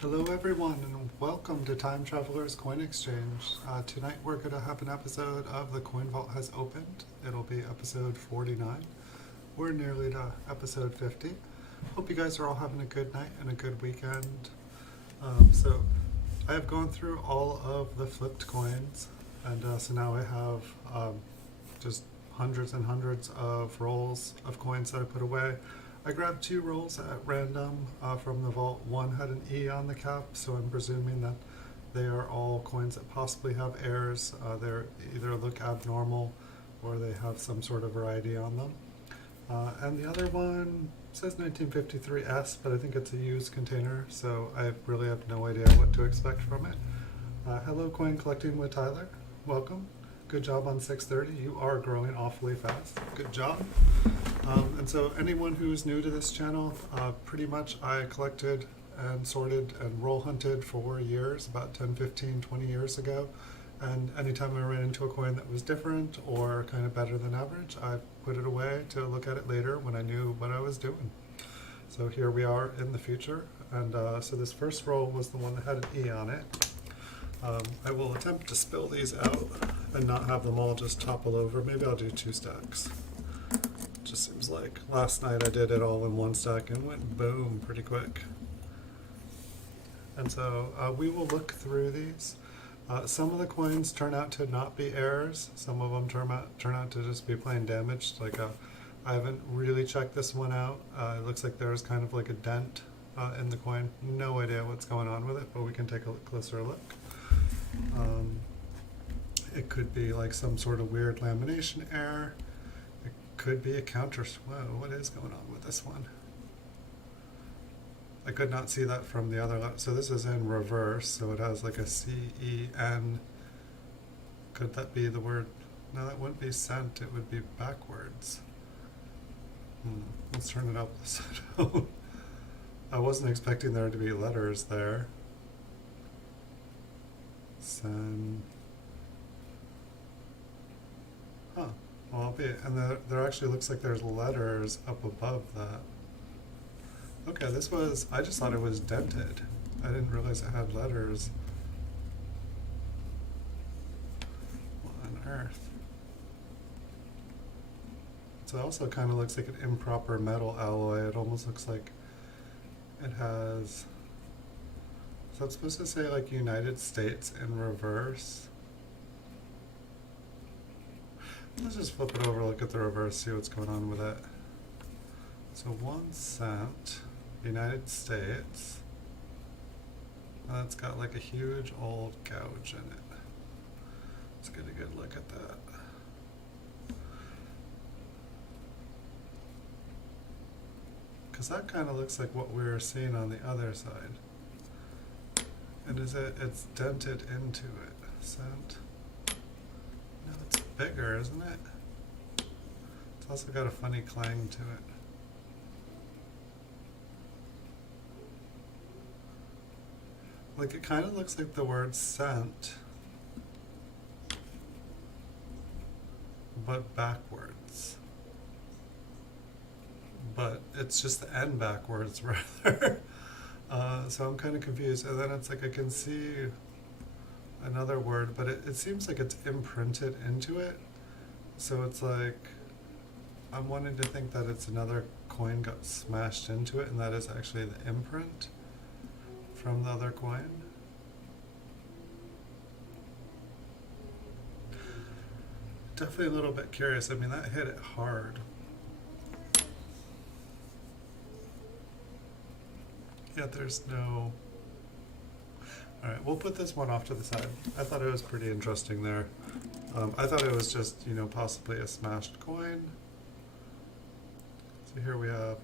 Hello everyone and welcome to Time Traveler's Coin Exchange. Tonight we're going to have an episode of The Coin Vault Has Opened. It'll be episode 49. We're nearly to episode 50. Hope you guys are all having a good night and a good weekend. So I have gone through all of the flipped coins, and so now I have just hundreds and hundreds of rolls of coins that I put away. I grabbed two rolls at random from the vault. One had an E on the cap, so I'm presuming that they are all coins that possibly have errors. They either look abnormal or they have some sort of variety on them. And the other one says 1953S, but I think it's a used container, so I really have no idea what to expect from it. Hello, Coin Collecting with Tyler. Welcome. Good job on 630. You are growing awfully fast. Good job. And so anyone who's new to this channel, pretty much I collected and sorted and roll hunted for years, about 10, 15, 20 years ago. And anytime I ran into a coin that was different or kind of better than average, I put it away to look at it later when I knew what I was doing. So here we are in the future. And so this first roll was the one that had an E on it. I will attempt to spill these out and not have them all just topple over. Maybe I'll do 2 stacks. Just seems like last night I did it all in 1 stack and went boom pretty quick. And so we will look through these. Some of the coins turn out to not be errors. Some of them turn out to just be plain damaged. Like I haven't really checked this one out. It looks like there's kind of like a dent in the coin. No idea what's going on with it, but we can take a closer look. It could be like some sort of weird lamination error. Could be a counter. Whoa, what is going on with this one? I could not see that from the other. So this is in reverse, so it has like a C-E-N. Could that be the word? No, that wouldn't be sent. It would be backwards. Let's turn it upside down. I wasn't expecting there to be letters there. Send. Huh. Well, albeit, and there actually looks like there's letters up above that. Okay, this was, I just thought it was dented. I didn't realize it had letters. What on earth? So it also kind of looks like an improper metal alloy. It almost looks like it has, so it's supposed to say like United States in reverse. Let's just flip it over, look at the reverse, see what's going on with it. So 1 cent, United States. That's got like a huge old gouge in it. Let's get a good look at that. Because that kind of looks like what we were seeing on the other side. And it's dented into it. Cent. No, it's bigger, isn't it? It's also got a funny clang to it. Like it kind of looks like the word cent, but backwards. But it's just the N backwards rather. So I'm kind of confused. And then it's like I can see another word, but it seems like it's imprinted into it. So it's like I'm wanting to think that it's another coin got smashed into it, and that is actually the imprint from the other coin. Definitely a little bit curious. I mean, that hit it hard. Yet there's no... Alright, we'll put this one off to the side. I thought it was pretty interesting there. I thought it was just, you know, possibly a smashed coin. So here we have,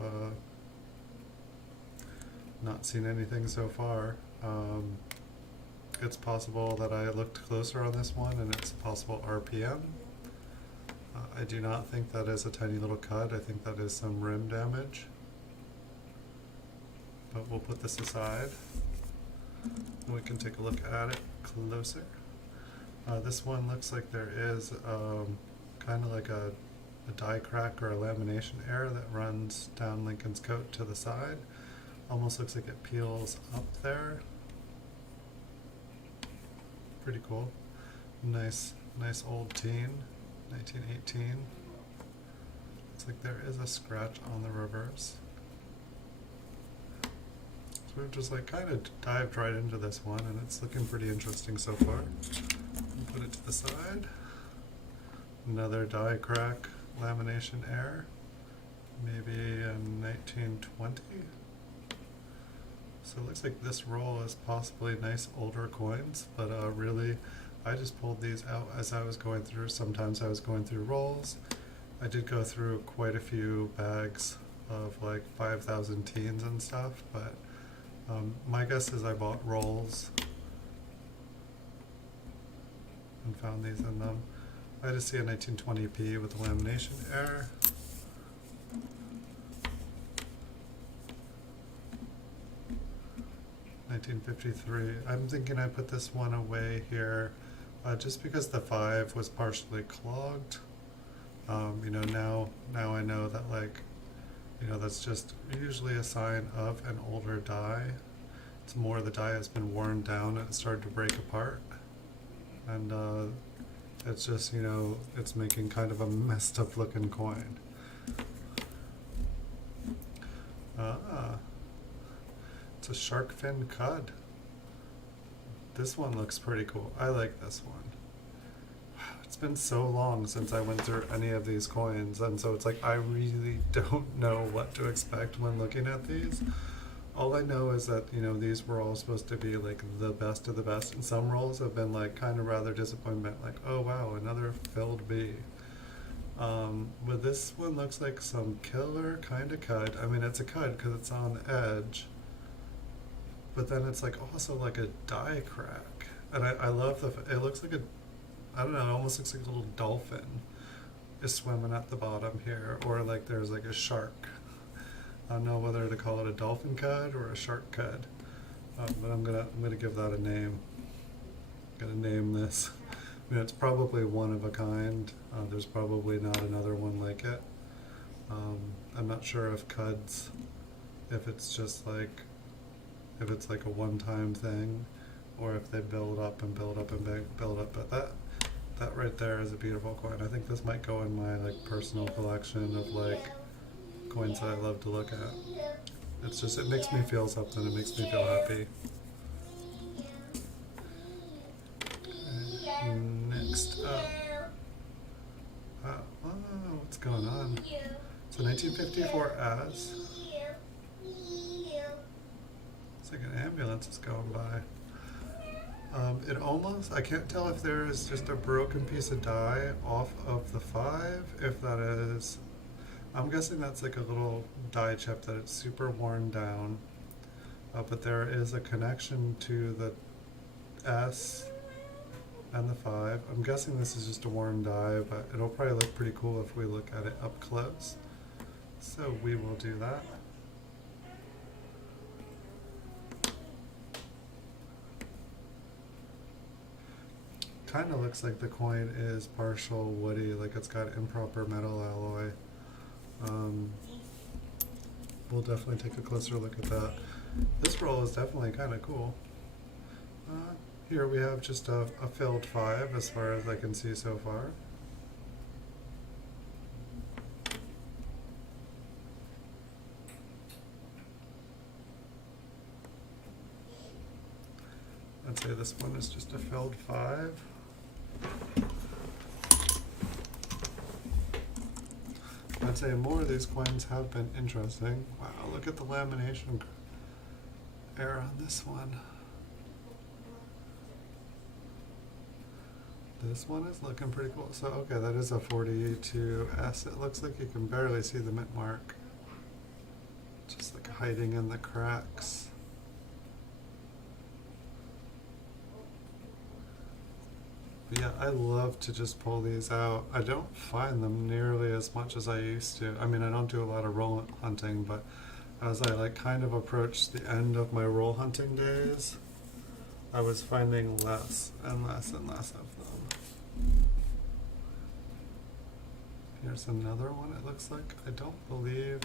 not seen anything so far. It's possible that I looked closer on this one and it's a possible RPM. I do not think that is a tiny little cut. I think that is some rim damage. But we'll put this aside and we can take a look at it closer. This one looks like there is kind of like a die crack or a lamination error that runs down Lincoln's coat to the side. Almost looks like it peels up there. Pretty cool. Nice old teen, 1918. Looks like there is a scratch on the reverse. So we've just like kind of dived right into this one, and it's looking pretty interesting so far. Put it to the side. Another die crack lamination error, maybe in 1920. So it looks like this roll is possibly nice older coins, but really I just pulled these out as I was going through. Sometimes I was going through rolls. I did go through quite a few bags of like 5,000 teens and stuff, but my guess is I bought rolls and found these in them. I just see a 1920p with a lamination error. $19.53. I'm thinking I put this one away here just because the 5 was partially clogged. You know, now I know that, like, you know, that's just usually a sign of an older die. It's more the die has been worn down and it started to break apart. And it's just, you know, it's making kind of a messed up looking coin. It's a shark fin cud. This one looks pretty cool. I like this one. Wow, it's been so long since I went through any of these coins, and so it's like I really don't know what to expect when looking at these. All I know is that, you know, these were all supposed to be like the best of the best, and some rolls have been like kind of rather disappointment, like, oh wow, another filled B. But this one looks like some killer kind of cud. I mean, it's a cud because it's on the edge, but then it's like also like a die crack. And I love it looks like I don't know, it almost looks like a little dolphin is swimming at the bottom here, or like there's like a shark. I don't know whether to call it a dolphin cud or a shark cud, but I'm gonna give that a name. I'm gonna name this. I mean, it's probably one of a kind. There's probably not another one like it. I'm not sure if cuds, if it's just like, if it's like a one-time thing, or if they build up and build up and build up. But that right there is a beautiful coin. I think this might go in my like personal collection of like coins that I love to look at. It's just, it makes me feel something. It makes me feel happy. And next up, oh, what's going on? So 1954 as. It's like an ambulance is going by. It almost, I can't tell if there is just a broken piece of die off of the 5, if that is, I'm guessing that's like a little die chip that it's super worn down, but there is a connection to the S and the 5. I'm guessing this is just a worn die, but it'll probably look pretty cool if we look at it up close. So we will do that. Kind of looks like the coin is partial woody, like it's got improper metal alloy. We'll definitely take a closer look at that. This roll is definitely kind of cool. Here we have just a filled 5 as far as I can see so far. I'd say this one is just a filled 5. I'd say more of these coins have been interesting. Wow, look at the lamination error on this one. This one is looking pretty cool. So, okay, that is a 42S. It looks like you can barely see the mint mark. Just like hiding in the cracks. But yeah, I love to just pull these out. I don't find them nearly as much as I used to. I mean, I don't do a lot of roll hunting, but as I like kind of approach the end of my roll hunting days, I was finding less and less and less of them. Here's another one, it looks like. I don't believe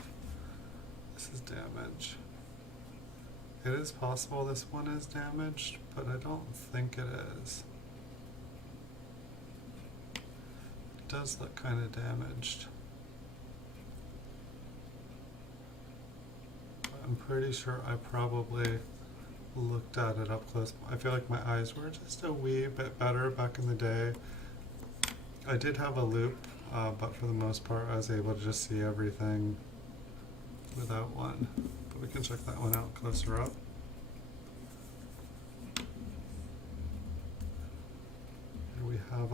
this is damage. It is possible this one is damaged, but I don't think it is. It does look kind of damaged. I'm pretty sure I probably looked at it up close. I feel like my eyes were just a wee bit better back in the day. I did have a loop, but for the most part I was able to just see everything without one. But we can check that one out closer up. Here we have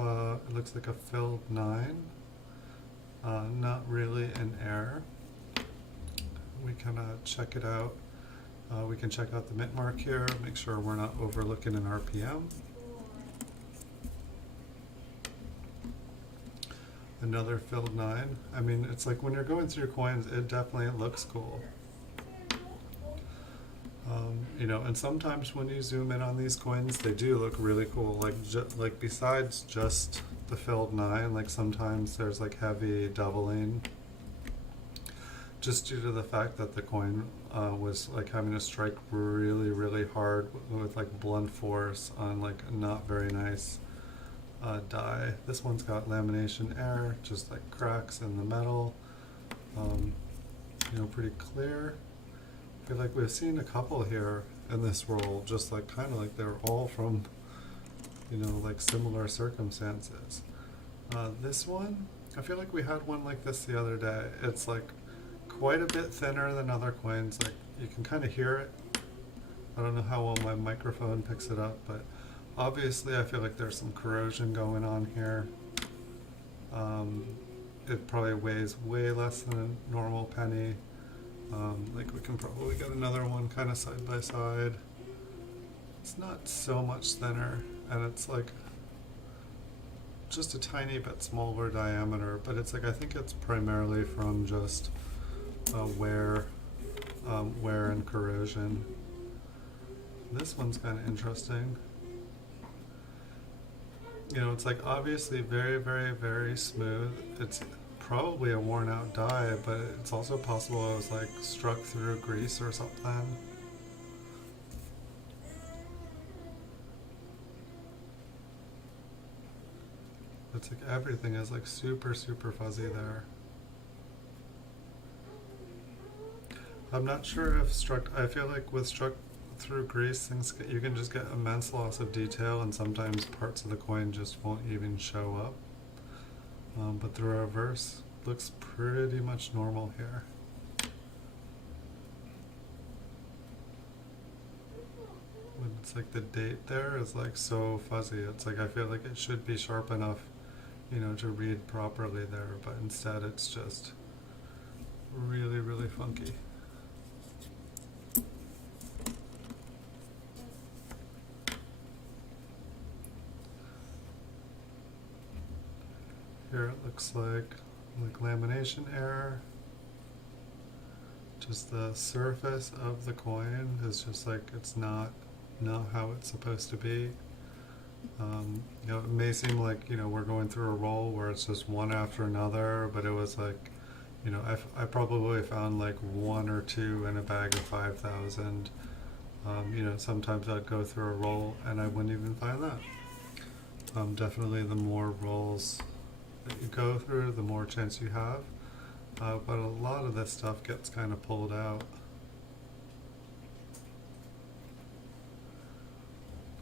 it looks like a filled 9. Not really an error. We can check it out. We can check out the mint mark here, make sure we're not overlooking an RPM. Another filled 9. I mean, it's like when you're going through coins, it definitely looks cool. You know, and sometimes when you zoom in on these coins, they do look really cool. Like besides just the filled 9, like sometimes there's like heavy doubling, just due to the fact that the coin was like having to strike really, really hard with like blunt force on like a not very nice die. This one's got lamination error, just like cracks in the metal. You know, pretty clear. I feel like we've seen a couple here in this roll, just like kind of like they're all from, you know, like similar circumstances. This one, I feel like we had one like this the other day. It's like quite a bit thinner than other coins. Like you can kind of hear it. I don't know how well my microphone picks it up, but obviously I feel like there's some corrosion going on here. It probably weighs way less than a normal penny. Like we can probably get another one kind of side by side. It's not so much thinner, and it's like just a tiny bit smaller diameter, but it's like I think it's primarily from just wear and corrosion. This one's kind of interesting. You know, it's like obviously very, very, very smooth. It's probably a worn out die, but it's also possible it was like struck through grease or something. It's like everything is like super, super fuzzy there. I'm not sure if I feel like with struck through grease, you can just get immense loss of detail, and sometimes parts of the coin just won't even show up. But the reverse looks pretty much normal here. When it's like the date there is like so fuzzy. It's like I feel like it should be sharp enough, you know, to read properly there, but instead it's just really, really funky. Here it looks like lamination error. Just the surface of the coin is just like it's not how it's supposed to be. You know, it may seem like, you know, we're going through a roll where it's just one after another, but it was like, you know, I probably found like 1 or 2 in a bag of 5,000. You know, sometimes I'd go through a roll and I wouldn't even find that. Definitely the more rolls that you go through, the more chance you have. But a lot of this stuff gets kind of pulled out.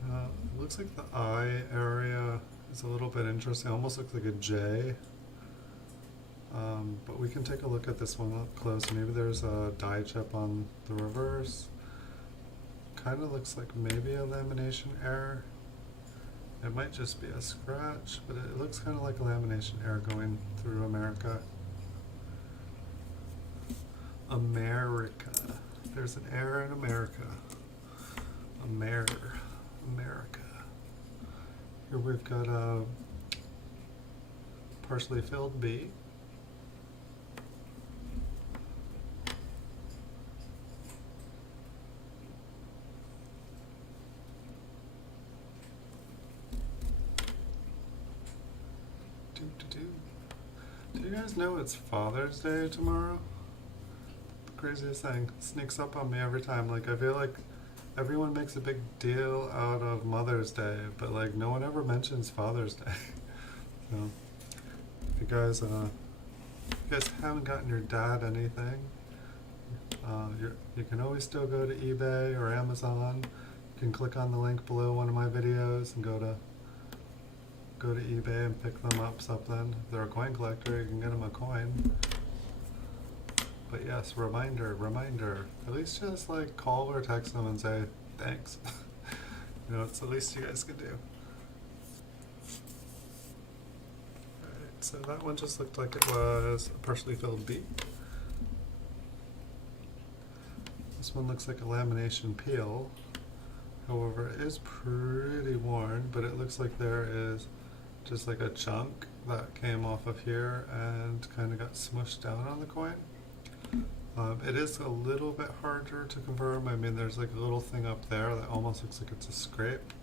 It looks like the eye area is a little bit interesting. It almost looks like a J. But we can take a look at this one up close. Maybe there's a die chip on the reverse. Kind of looks like maybe a lamination error. It might just be a scratch, but it looks kind of like a lamination error going through America. America. There's an error in America. America. Here we've got a partially filled B. Do you guys know it's Father's Day tomorrow? The craziest thing sneaks up on me every time. Like I feel like everyone makes a big deal out of Mother's Day, but like no one ever mentions Father's Day. So if you guys haven't gotten your dad anything, you can always still go to eBay or Amazon. You can click on the link below one of my videos and go to eBay and pick them up something. If they're a coin collector, you can get them a coin. But yes, reminder, at least just like call or text them and say thanks. You know, it's the least you guys can do. Alright, so that one just looked like it was a partially filled B. This one looks like a lamination peel. However, it is pretty worn, but it looks like there is just like a chunk that came off of here and kind of got smushed down on the coin. It is a little bit harder to confirm. I mean, there's like a little thing up there that almost looks like it's a scrape.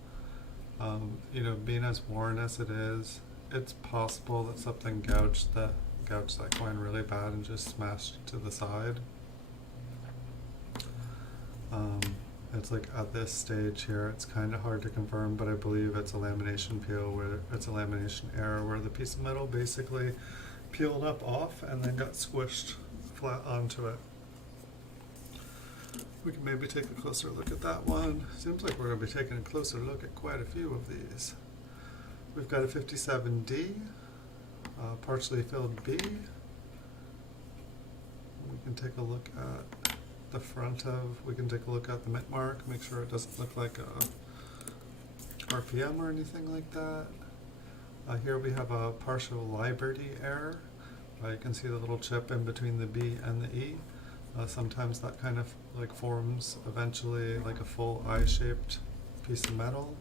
You know, being as worn as it is, it's possible that something gouged that coin really bad and just smashed it to the side. It's like at this stage here, it's kind of hard to confirm, but I believe it's a lamination peel where it's a lamination error where the piece of metal basically peeled up off and then got squished flat onto it. We can maybe take a closer look at that one. Seems like we're going to be taking a closer look at quite a few of these. We've got a 57D, partially filled B. We can take a look at the front of, we can take a look at the mint mark, make sure it doesn't look like a RPM or anything like that. Here we have a partial Liberty error. You can see the little chip in between the B and the E. Sometimes that kind of like forms eventually like a full eye-shaped piece of metal,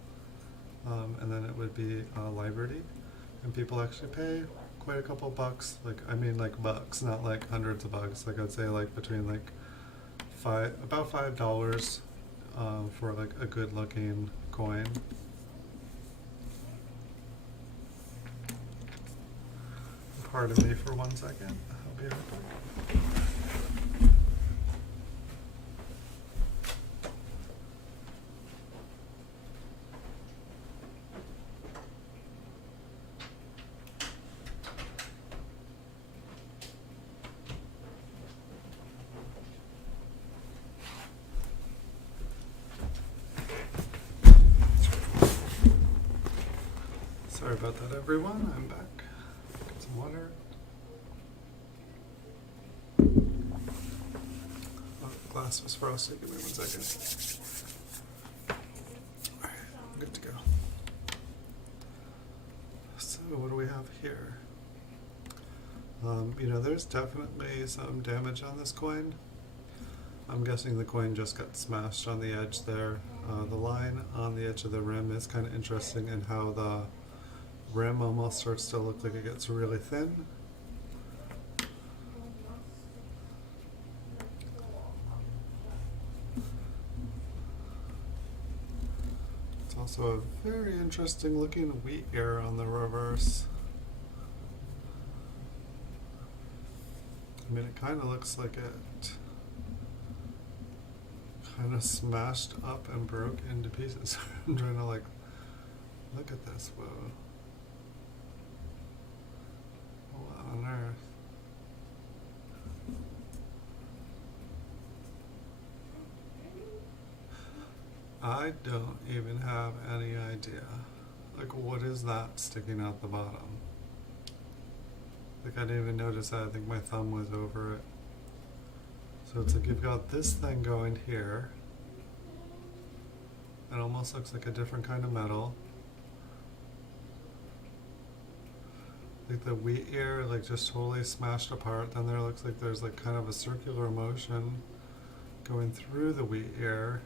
and then it would be Liberty. And people actually pay quite a couple bucks, like I mean like bucks, not like hundreds of bucks. Like I'd say like between like about $5 for like a good looking coin. Pardon me for 1 second. I'll be right back. Sorry about that, everyone. I'm back. Get some water. Oh, the glass was frosted. Give me 1 second. Alright, I'm good to go. So, what do we have here? You know, there's definitely some damage on this coin. I'm guessing the coin just got smashed on the edge there. The line on the edge of the rim is kind of interesting in how the rim almost starts to look like it gets really thin. It's also a very interesting looking wheat ear on the reverse. I mean, it kind of looks like it kind of smashed up and broke into pieces. I'm trying to like look at this. Whoa. What on earth? I don't even have any idea. Like, what is that sticking out the bottom? Like, I didn't even notice that. I think my thumb was over it. So it's like you've got this thing going here. It almost looks like a different kind of metal. Like the wheat ear, like just totally smashed apart. Then there looks like there's like kind of a circular motion going through the wheat ear.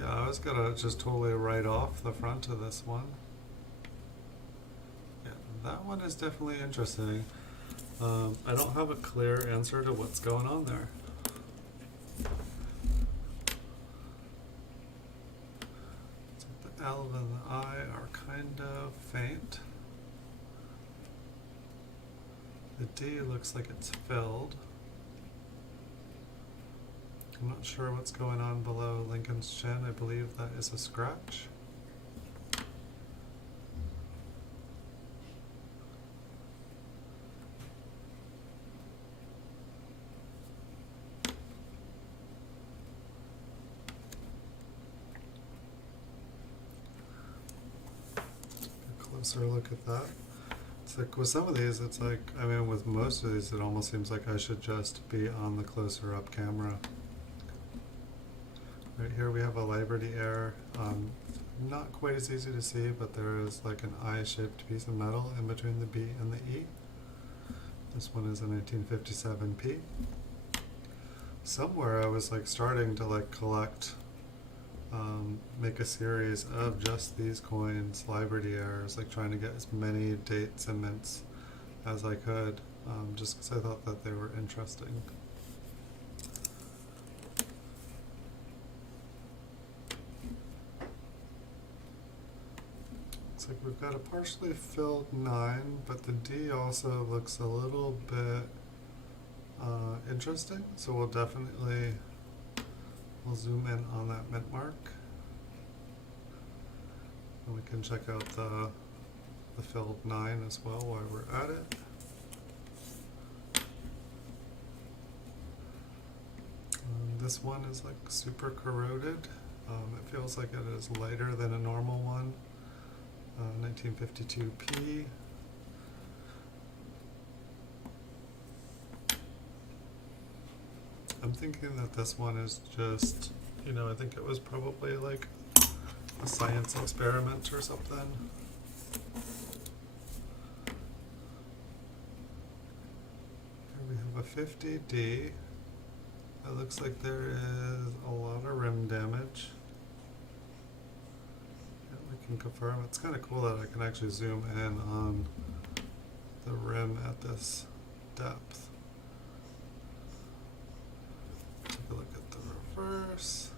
Yeah, I was gonna just totally write off the front of this one. Yeah, that one is definitely interesting. I don't have a clear answer to what's going on there. So the L and the I are kind of faint. The D looks like it's filled. I'm not sure what's going on below Lincoln's chin. I believe that is a scratch. A closer look at that. It's like with some of these, it's like, I mean, with most of these, it almost seems like I should just be on the closer up camera. Right here we have a Liberty error. Not quite as easy to see, but there is like an eye-shaped piece of metal in between the B and the E. This one is a 1957 P. Somewhere I was like starting to like collect, make a series of just these coins, Liberty errors, like trying to get as many dates and mints as I could, just because I thought that they were interesting. Looks like we've got a partially filled 9, but the D also looks a little bit interesting, so we'll zoom in on that mint mark, and we can check out the filled 9 as well while we're at it. This one is like super corroded. It feels like it is lighter than a normal one. 1952 P. I'm thinking that this one is just, you know, I think it was probably like a science experiment or something. Here we have a 50D. It looks like there is a lot of rim damage. Can confirm. It's kind of cool that I can actually zoom in on the rim at this depth. Take a look at the reverse.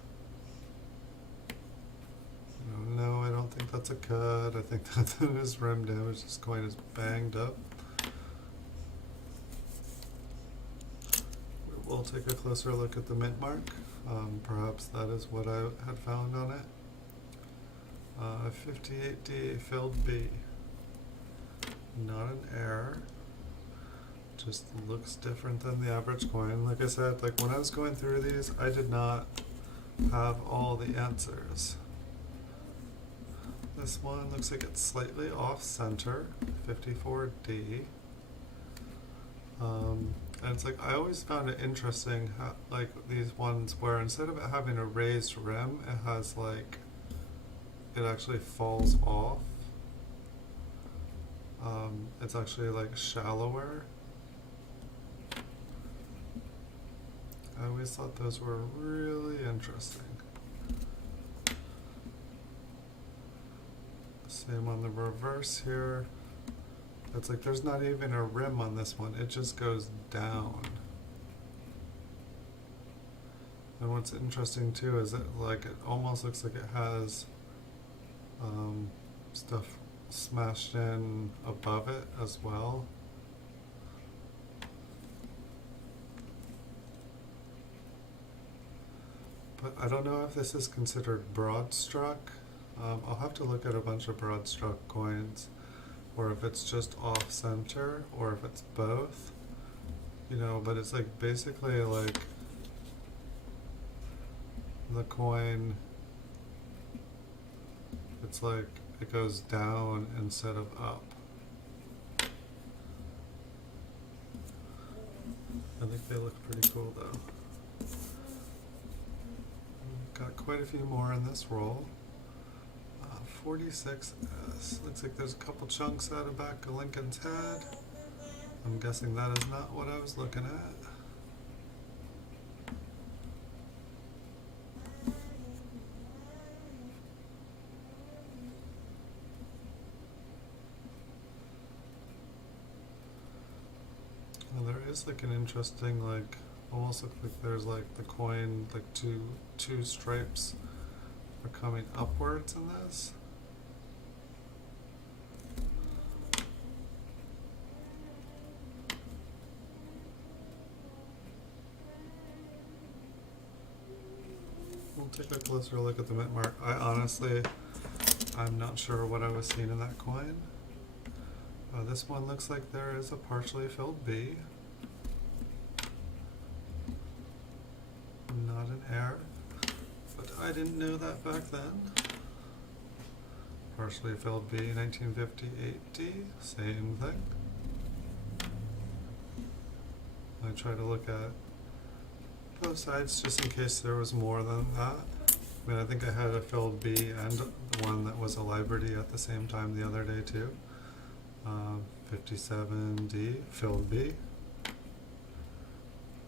No, I don't think that's a cut. I think that is rim damage. This coin is banged up. We'll take a closer look at the mint mark. Perhaps that is what I had found on it. 58D filled B. Not an error. Just looks different than the average coin. Like I said, like when I was going through these, I did not have all the answers. This one looks like it's slightly off center. 54D. And it's like I always found it interesting how, like these ones where instead of it having a raised rim, it has like it actually falls off. It's actually like shallower. I always thought those were really interesting. Same on the reverse here. It's like there's not even a rim on this one, it just goes down. And what's interesting too is that like it almost looks like it has stuff smashed in above it as well. But I don't know if this is considered broad struck. I'll have to look at a bunch of broad struck coins, or if it's just off center, or if it's both. You know, but it's like basically like the coin, it's like it goes down instead of up. I think they look pretty cool though. Got quite a few more in this roll. 46S. Looks like there's a couple chunks out of back of Lincoln's head. I'm guessing that is not what I was looking at. Well, there is like an interesting, like, almost look like there's like the coin, like two stripes are coming upwards in this. take a closer look at the mint mark. I'm not sure what I was seeing in that coin. This one looks like there is a partially filled B. Not an error, but I didn't know that back then. Partially filled B, 1958D, same thing. I try to look at both sides just in case there was more than that. I mean, I think I had a filled B and one that was a Liberty at the same time the other day too. 57D, filled B.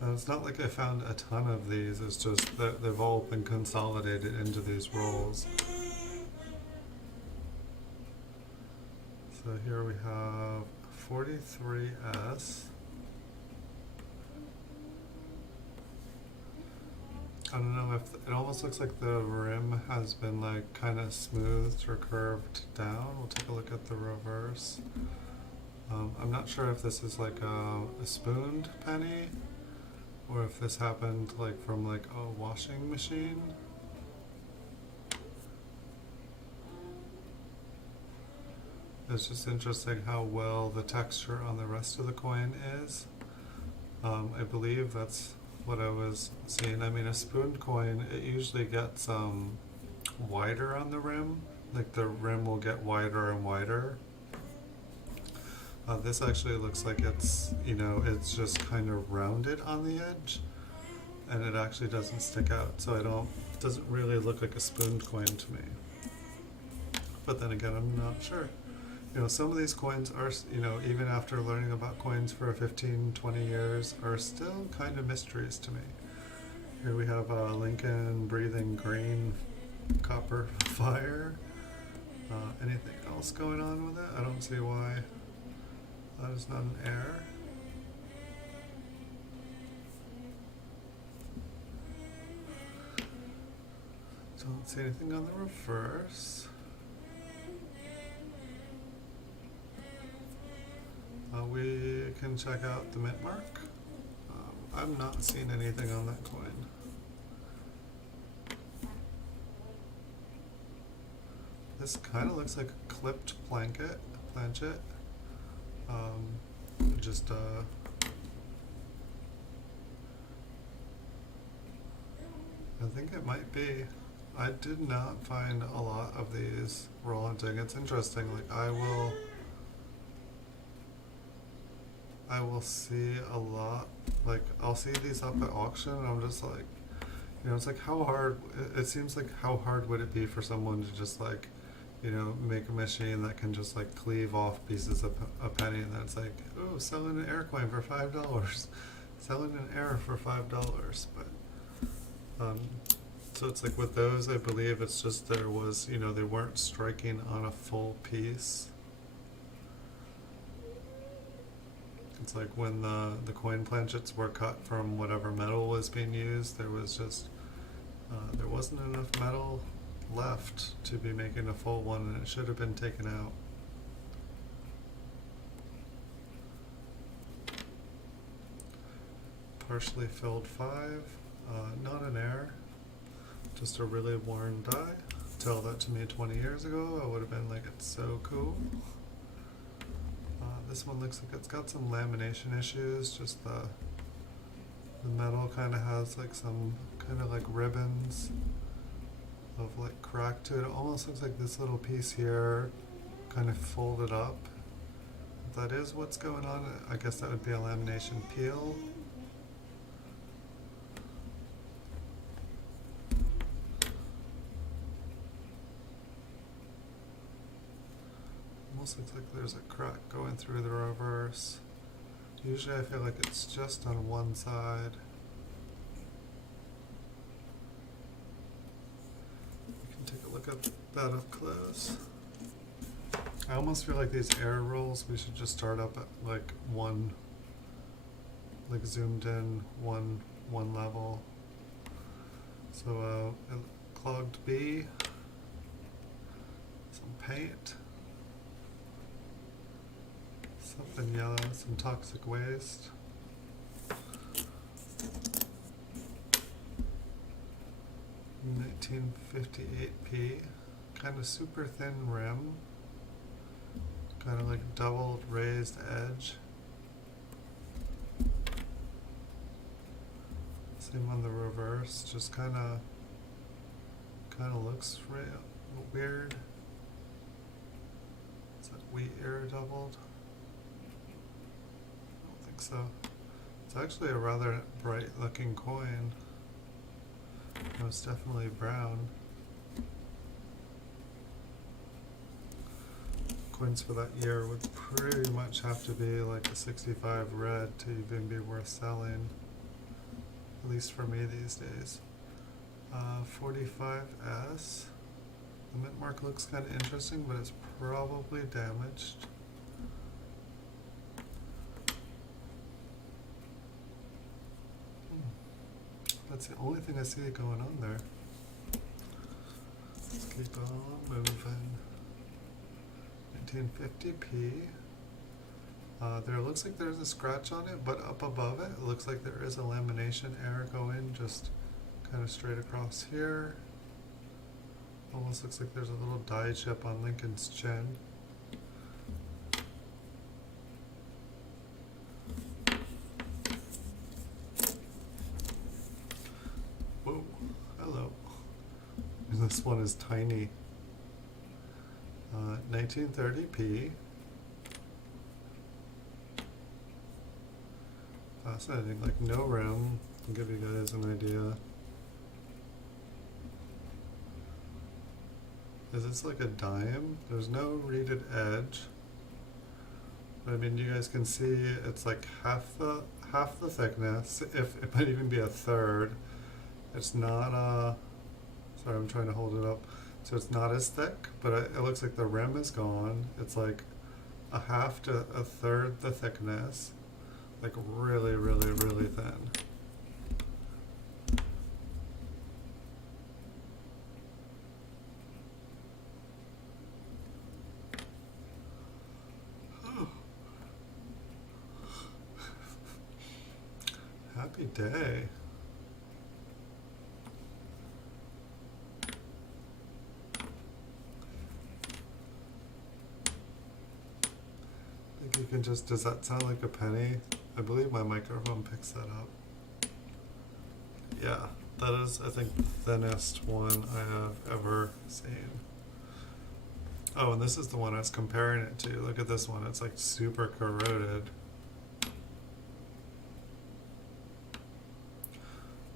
It's not like I found a ton of these, it's just that they've all been consolidated into these rolls. So here we have 43S. I don't know if it almost looks like the rim has been like kind of smoothed or curved down. We'll take a look at the reverse. I'm not sure if this is like a spooned penny or if this happened like from like a washing machine. It's just interesting how well the texture on the rest of the coin is. I believe that's what I was seeing. I mean, a spooned coin, it usually gets wider on the rim. Like the rim will get wider and wider. This actually looks like it's, it's just kind of rounded on the edge, and it actually doesn't stick out. So it doesn't really look like a spooned coin to me. But then again, I'm not sure. Some of these coins are, even after learning about coins for 15, 20 years, are still kind of mysteries to me. Here we have a Lincoln breathing green copper fire. Anything else going on with it? I don't see why that is not an error. Don't see anything on the reverse. We can check out the mint mark. I'm not seeing anything on that coin. This kind of looks like a clipped planchet. I think it might be. I did not find a lot of these roll hunting. It's interesting. Like I will see a lot, like I'll see these up at auction and I'm just like, it's like it seems like how hard would it be for someone to just like, make a machine that can just like cleave off pieces of a penny, and then it's like, oh, selling an air coin for $5, selling an error for $5, but so it's like with those, I believe it's just there was, they weren't striking on a full piece. It's like when the coin planchets were cut from whatever metal was being used, there was just, there wasn't enough metal left to be making a full one, and it should have been taken out. Partially filled 5, not an error, just a really worn die. Tell that to me 20 years ago, I would have been like, it's so cool. This one looks like it's got some lamination issues, just the metal kind of has like some kind of like ribbons of like crack to it. It almost looks like this little piece here kind of folded up. If that is what's going on, I guess that would be a lamination peel. Almost looks like there's a crack going through the reverse. Usually I feel like it's just on one side. You can take a look at that up close. I almost feel like these air rolls, we should just start up at like one, like zoomed in one level. So clogged B, some paint. Something yellow, some toxic waste. 1958p, kind of super thin rim, kind of like doubled raised edge. Same on the reverse, just kind of looks weird. Is that wheat air doubled? I don't think so. It's actually a rather bright looking coin. No, it's definitely brown. Coins for that year would pretty much have to be like a 65 red to even be worth selling, at least for me these days. 45S. The mint mark looks kind of interesting, but it's probably damaged. That's the only thing I see going on there. Let's keep on moving. 1950p. There looks like there's a scratch on it, but up above it, it looks like there is a lamination error going just kind of straight across here. Almost looks like there's a little die chip on Lincoln's chin. Whoa, hello. This one is tiny. 1930p. Fascinating, like no rim. I'll give you guys an idea. Is this like a dime? There's no reeded edge. But I mean, you guys can see it's like half the thickness. If it might even be a third. It's not sorry, I'm trying to hold it up. So it's not as thick, but it looks like the rim is gone. It's like a half to a third the thickness. Like really, really, really thin. Happy day. You can just, does that sound like a penny? I believe my microphone picks that up. Yeah, that is, I think, the thinnest one I have ever seen. Oh, and this is the one I was comparing it to. Look at this one, it's like super corroded.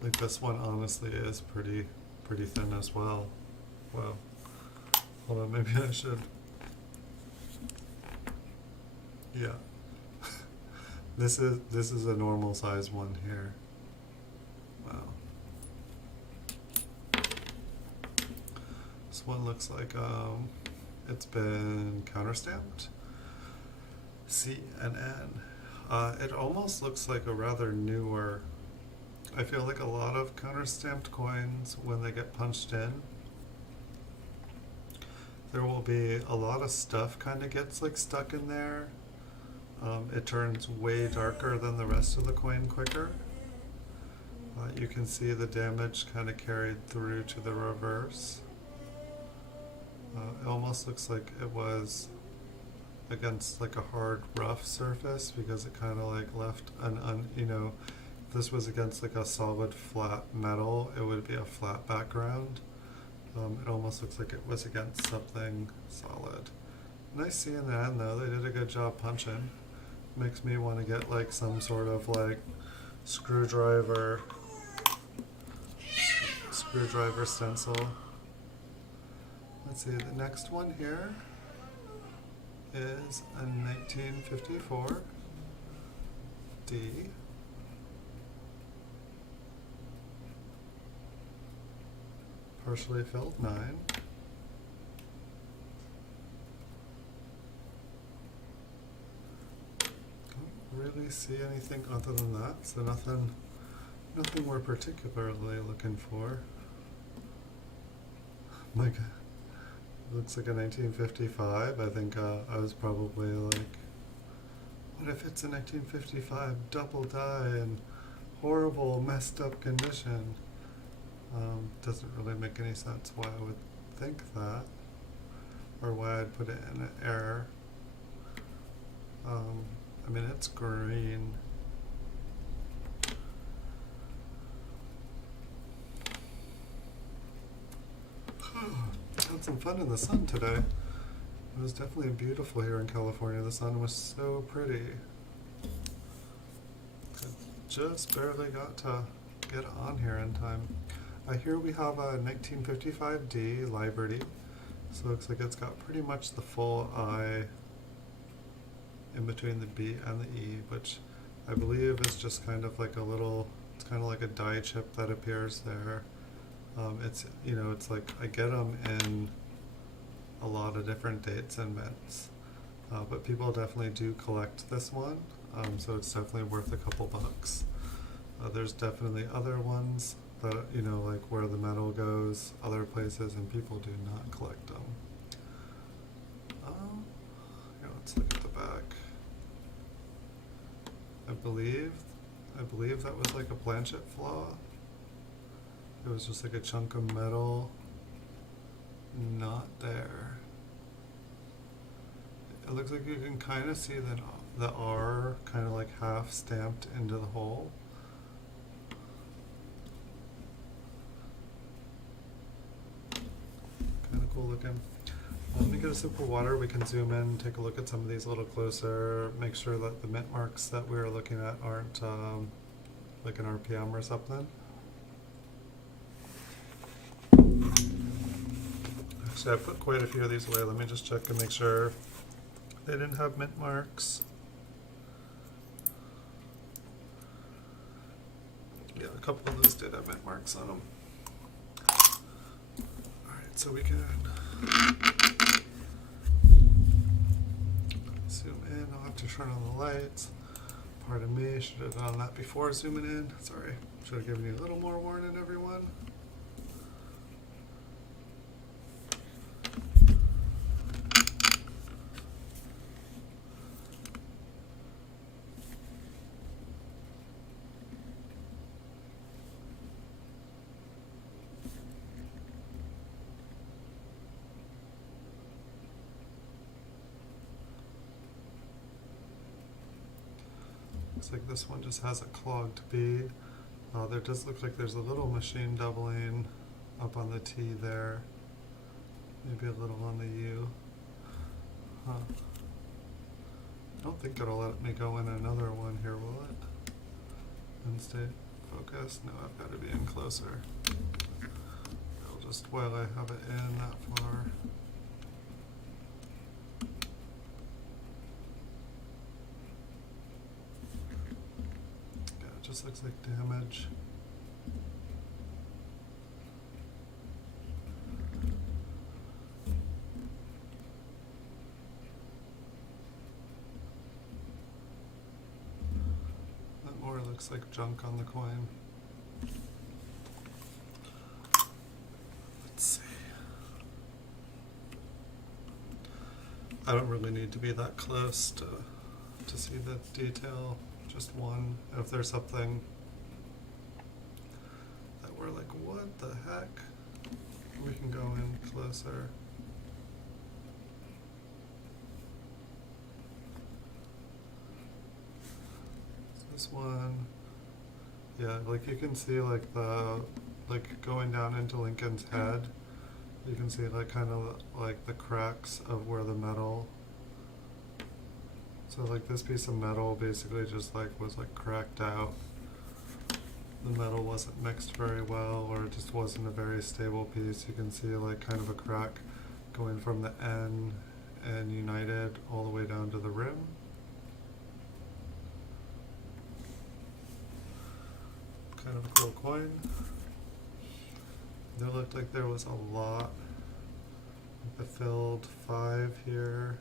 Like this one honestly is pretty thin as well. Well, hold on, maybe I should. Yeah. This is a normal size one here. Wow. This one looks like it's been counterstamped. CNN. It almost looks like a rather newer. I feel like a lot of counterstamped coins, when they get punched in, there will be a lot of stuff kind of gets like stuck in there. It turns way darker than the rest of the coin quicker. You can see the damage kind of carried through to the reverse. It almost looks like it was against like a hard rough surface, because it kind of like left you know, if this was against like a solid flat metal, it would be a flat background. It almost looks like it was against something solid. Nice seeing the end though, they did a good job punching. Makes me want to get like some sort of like screwdriver stencil. Let's see, the next one here is a 1954 D. Partially filled 9. Don't really see anything other than that, so nothing we're particularly looking for. My God. Looks like a 1955. I think I was probably like, what if it's a 1955 double die in horrible, messed up condition? Doesn't really make any sense why I would think that, or why I'd put it in an error. I mean, it's green. Had some fun in the sun today. It was definitely beautiful here in California. The sun was so pretty. I just barely got to get on here in time. Here we have a 1955D Liberty. So it looks like it's got pretty much the full I in between the B and the E, which I believe is just kind of like a little, it's kind of like a die chip that appears there. It's, you know, it's like I get them in a lot of different dates and mints, but people definitely do collect this one, so it's definitely worth a couple bucks. There's definitely other ones that, you know, like where the metal goes other places and people do not collect them. Here, let's look at the back. I believe that was like a planchet flaw. It was just like a chunk of metal not there. It looks like you can kind of see that the R kind of like half stamped into the hole. Kind of cool looking. Let me get a sip of water. We can zoom in, take a look at some of these a little closer, make sure that the mint marks that we're looking at aren't like an RPM or something. Actually, I put quite a few of these away. Let me just check and make sure they didn't have mint marks. Yeah, a couple of those did have mint marks on them. Alright, so we can zoom in. I'll have to turn on the lights. Pardon me, should have done that before zooming in. Sorry, should have given you a little more warning, everyone. Looks like this one just has a clogged B. There does look like there's a little machine doubling up on the T there. Maybe a little on the U. Huh. I don't think it'll let me go in another one here, will it? And stay focused? No, I've got to be in closer. I'll just, while I have it in that far. Just looks like damage. That more looks like junk on the coin. Let's see. I don't really need to be that close to see the detail. Just one. If there's something that we're like, what the heck? We can go in closer. This one, yeah, like you can see like like going down into Lincoln's head, you can see like kind of like the cracks of where the metal. So like this piece of metal basically just like was like cracked out. The metal wasn't mixed very well, or it just wasn't a very stable piece. You can see like kind of a crack going from the N and United all the way down to the rim. Kind of a cool coin. There looked like there was a lot. The filled 5 here.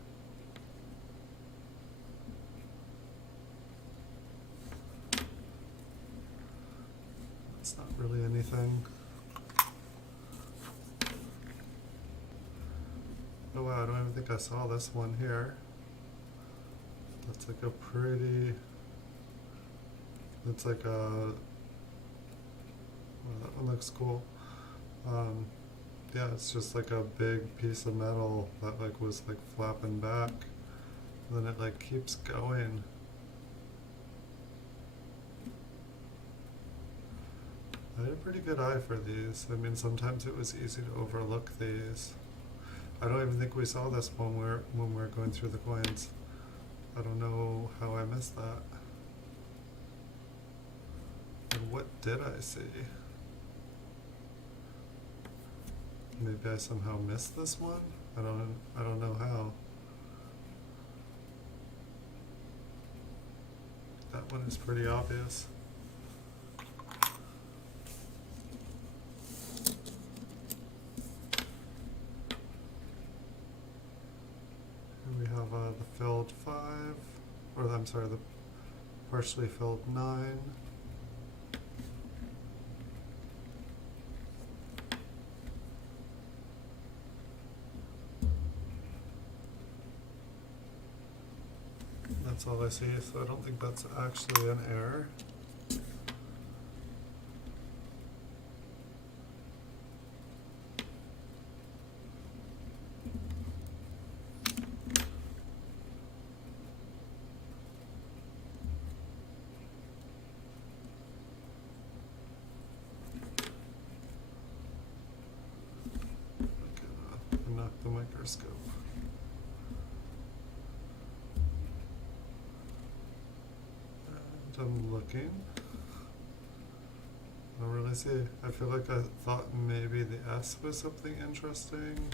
It's not really anything. Oh wow, I don't even think I saw this one here. That's like a pretty, it's like a, well, that one looks cool. Um, yeah, it's just like a big piece of metal that like was like flapping back. And then it like keeps going. I had a pretty good eye for these. I mean, sometimes it was easy to overlook these. I don't even think we saw this when we're going through the coins. I don't know how I missed that. And what did I see? Maybe I somehow missed this one? I don't know how. That one is pretty obvious. Here we have the filled 5, or I'm sorry, the partially filled 9. That's all I see, so I don't think that's actually an error. Knock the microscope. And I'm looking. I don't really see. I feel like I thought maybe the S was something interesting.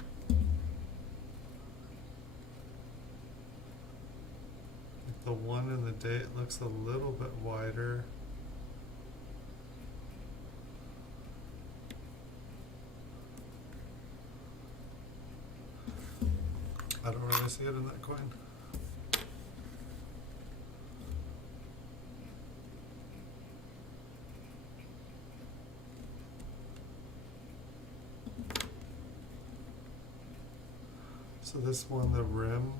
Like the 1 in the date looks a little bit wider. I don't really see it in that coin. So this one, the rim,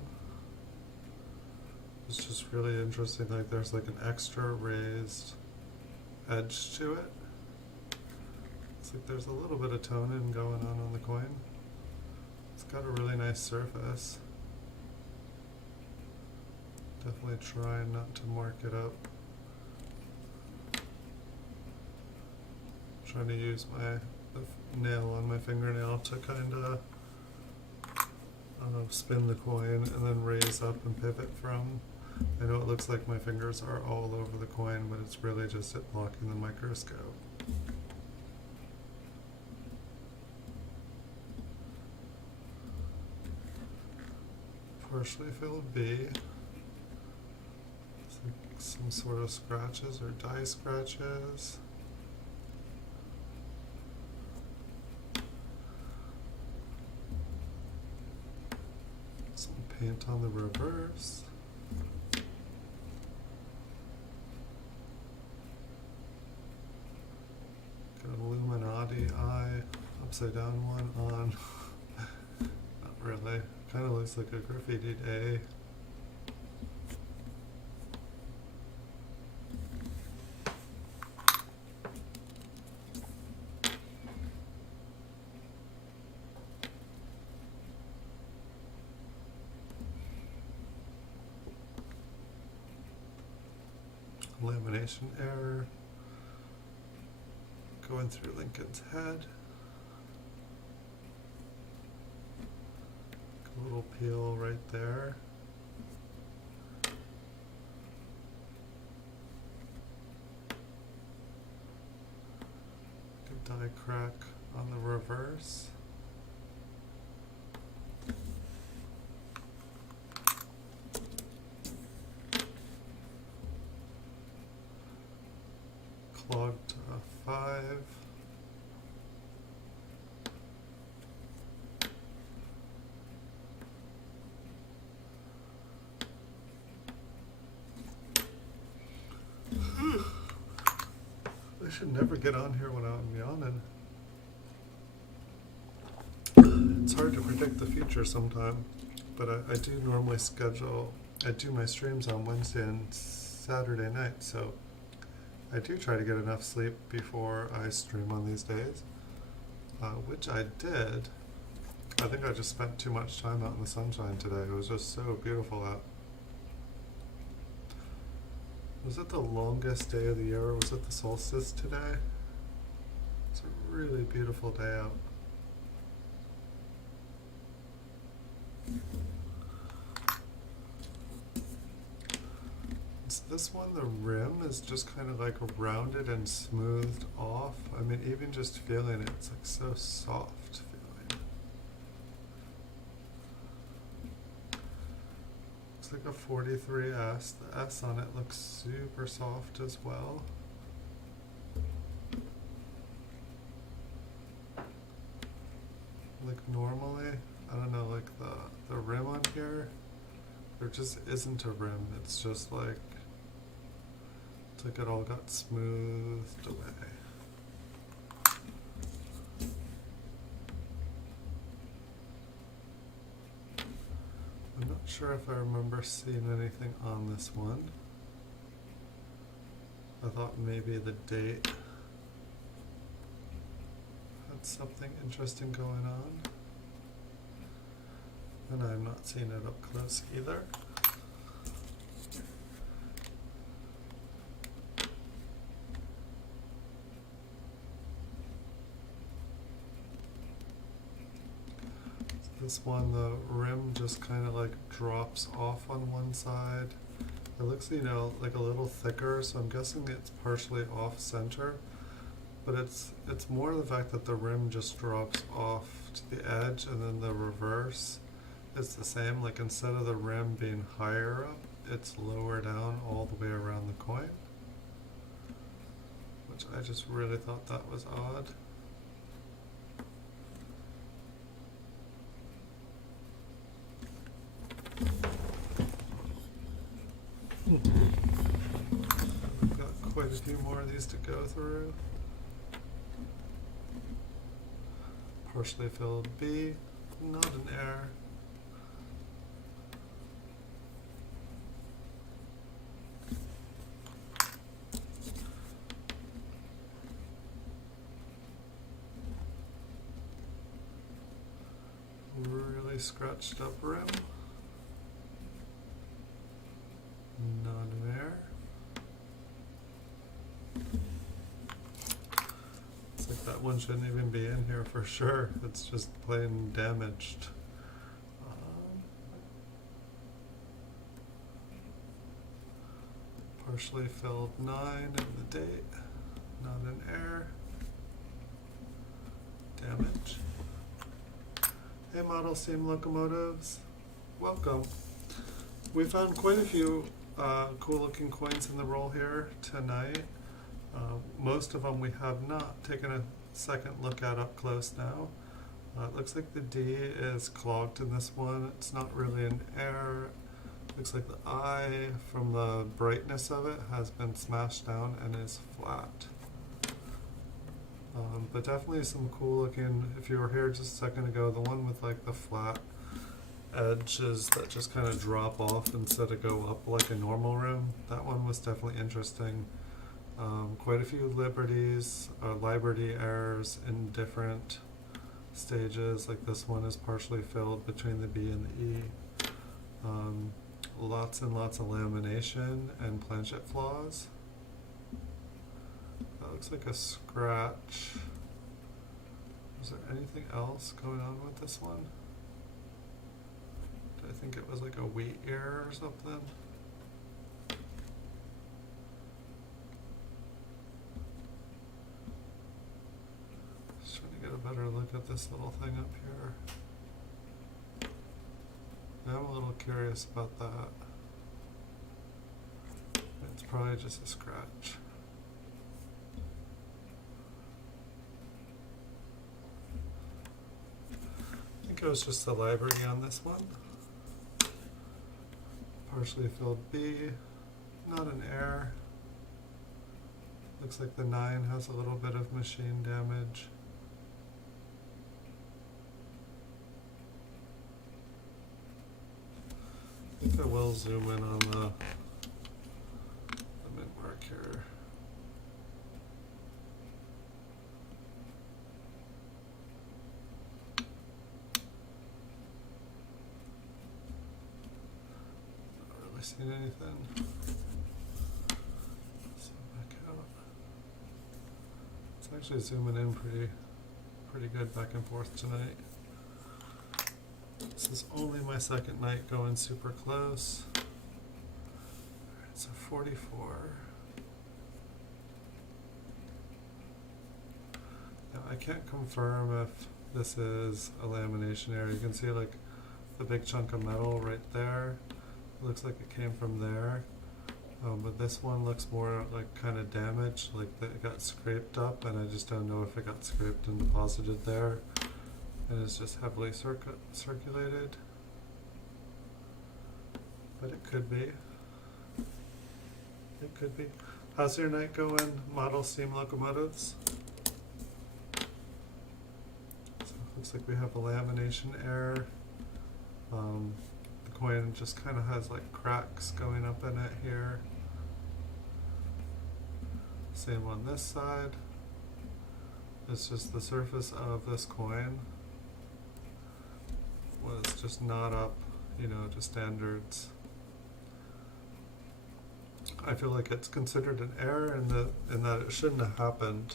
is just really interesting. Like there's like an extra raised edge to it. It's like there's a little bit of toning going on the coin. It's got a really nice surface. Definitely try not to mark it up. Trying to use the nail on my fingernail to kind of spin the coin and then raise up and pivot from. I know it looks like my fingers are all over the coin, but it's really just it blocking the microscope. Partially filled B. It's like some sort of scratches or die scratches. Some paint on the reverse. Got an Illuminati eye, upside down one on. Not really. Kind of looks like a graffitied A. Lamination error. Going through Lincoln's head. A little peel right there. Good die crack on the reverse. Clogged 5. I should never get on here when I'm yawning. It's hard to predict the future sometime, but I do normally I do my streams on Wednesday and Saturday night, so I do try to get enough sleep before I stream on these days. which I did. I think I just spent too much time out in the sunshine today. It was just so beautiful out. Was it the longest day of the year, or was it the solstice today? It's a really beautiful day out. So this one, the rim is just kind of like rounded and smoothed off. I mean, even just feeling it, it's like so soft feeling. Looks like a 43S. The S on it looks super soft as well. Like normally, I don't know, like the rim on here, there just isn't a rim. It's just like, it's like it all got smoothed away. I'm not sure if I remember seeing anything on this one. I thought maybe the date had something interesting going on. And I'm not seeing it up close either. This one, the rim just kind of like drops off on one side. It looks, you know, like a little thicker, so I'm guessing it's partially off center. But it's more the fact that the rim just drops off to the edge, and then the reverse is the same. Like instead of the rim being higher up, it's lower down all the way around the coin. Which I just really thought that was odd. I've got quite a few more of these to go through. Partially filled B, not an error. Really scratched up rim. Not an error. It's like that one shouldn't even be in here for sure. It's just plain damaged. Partially filled 9 in the date. Not an error. Damage. Hey Model Steam Locomotives, welcome. We found quite a few cool looking coins in the roll here tonight. Most of them we have not taken a second look at up close now. It looks like the D is clogged in this one. It's not really an error. Looks like the I, from the brightness of it, has been smashed down and is flat. But definitely some cool looking, if you were here just a second ago, the one with like the flat edges that just kind of drop off instead of go up like a normal rim, that one was definitely interesting. Quite a few Liberty errors in different stages, like this one is partially filled between the B and the E. Lots and lots of lamination and planchet flaws. That looks like a scratch. Is there anything else going on with this one? I think it was like a weight error or something. Just trying to get a better look at this little thing up here. I'm a little curious about that. It's probably just a scratch. I think it was just the library on this one. Partially filled B, not an error. Looks like the 9 has a little bit of machine damage. I think I will zoom in on the mint mark here. seen anything? Let's zoom back out. It's actually zooming in pretty good back and forth tonight. This is only my second night going super close. Alright, so 44. Now I can't confirm if this is a lamination error. You can see like the big chunk of metal right there. It looks like it came from there. But this one looks more like kind of damaged, like it got scraped up, and I just don't know if it got scraped and deposited there and it's just heavily circulated. But it could be. It could be. How's your night going, model steam locomotives? So it looks like we have a lamination error. The coin just kind of has like cracks going up in it here. Same on this side. It's just the surface of this coin was just not up, you know, to standards. I feel like it's considered an error in that it shouldn't have happened.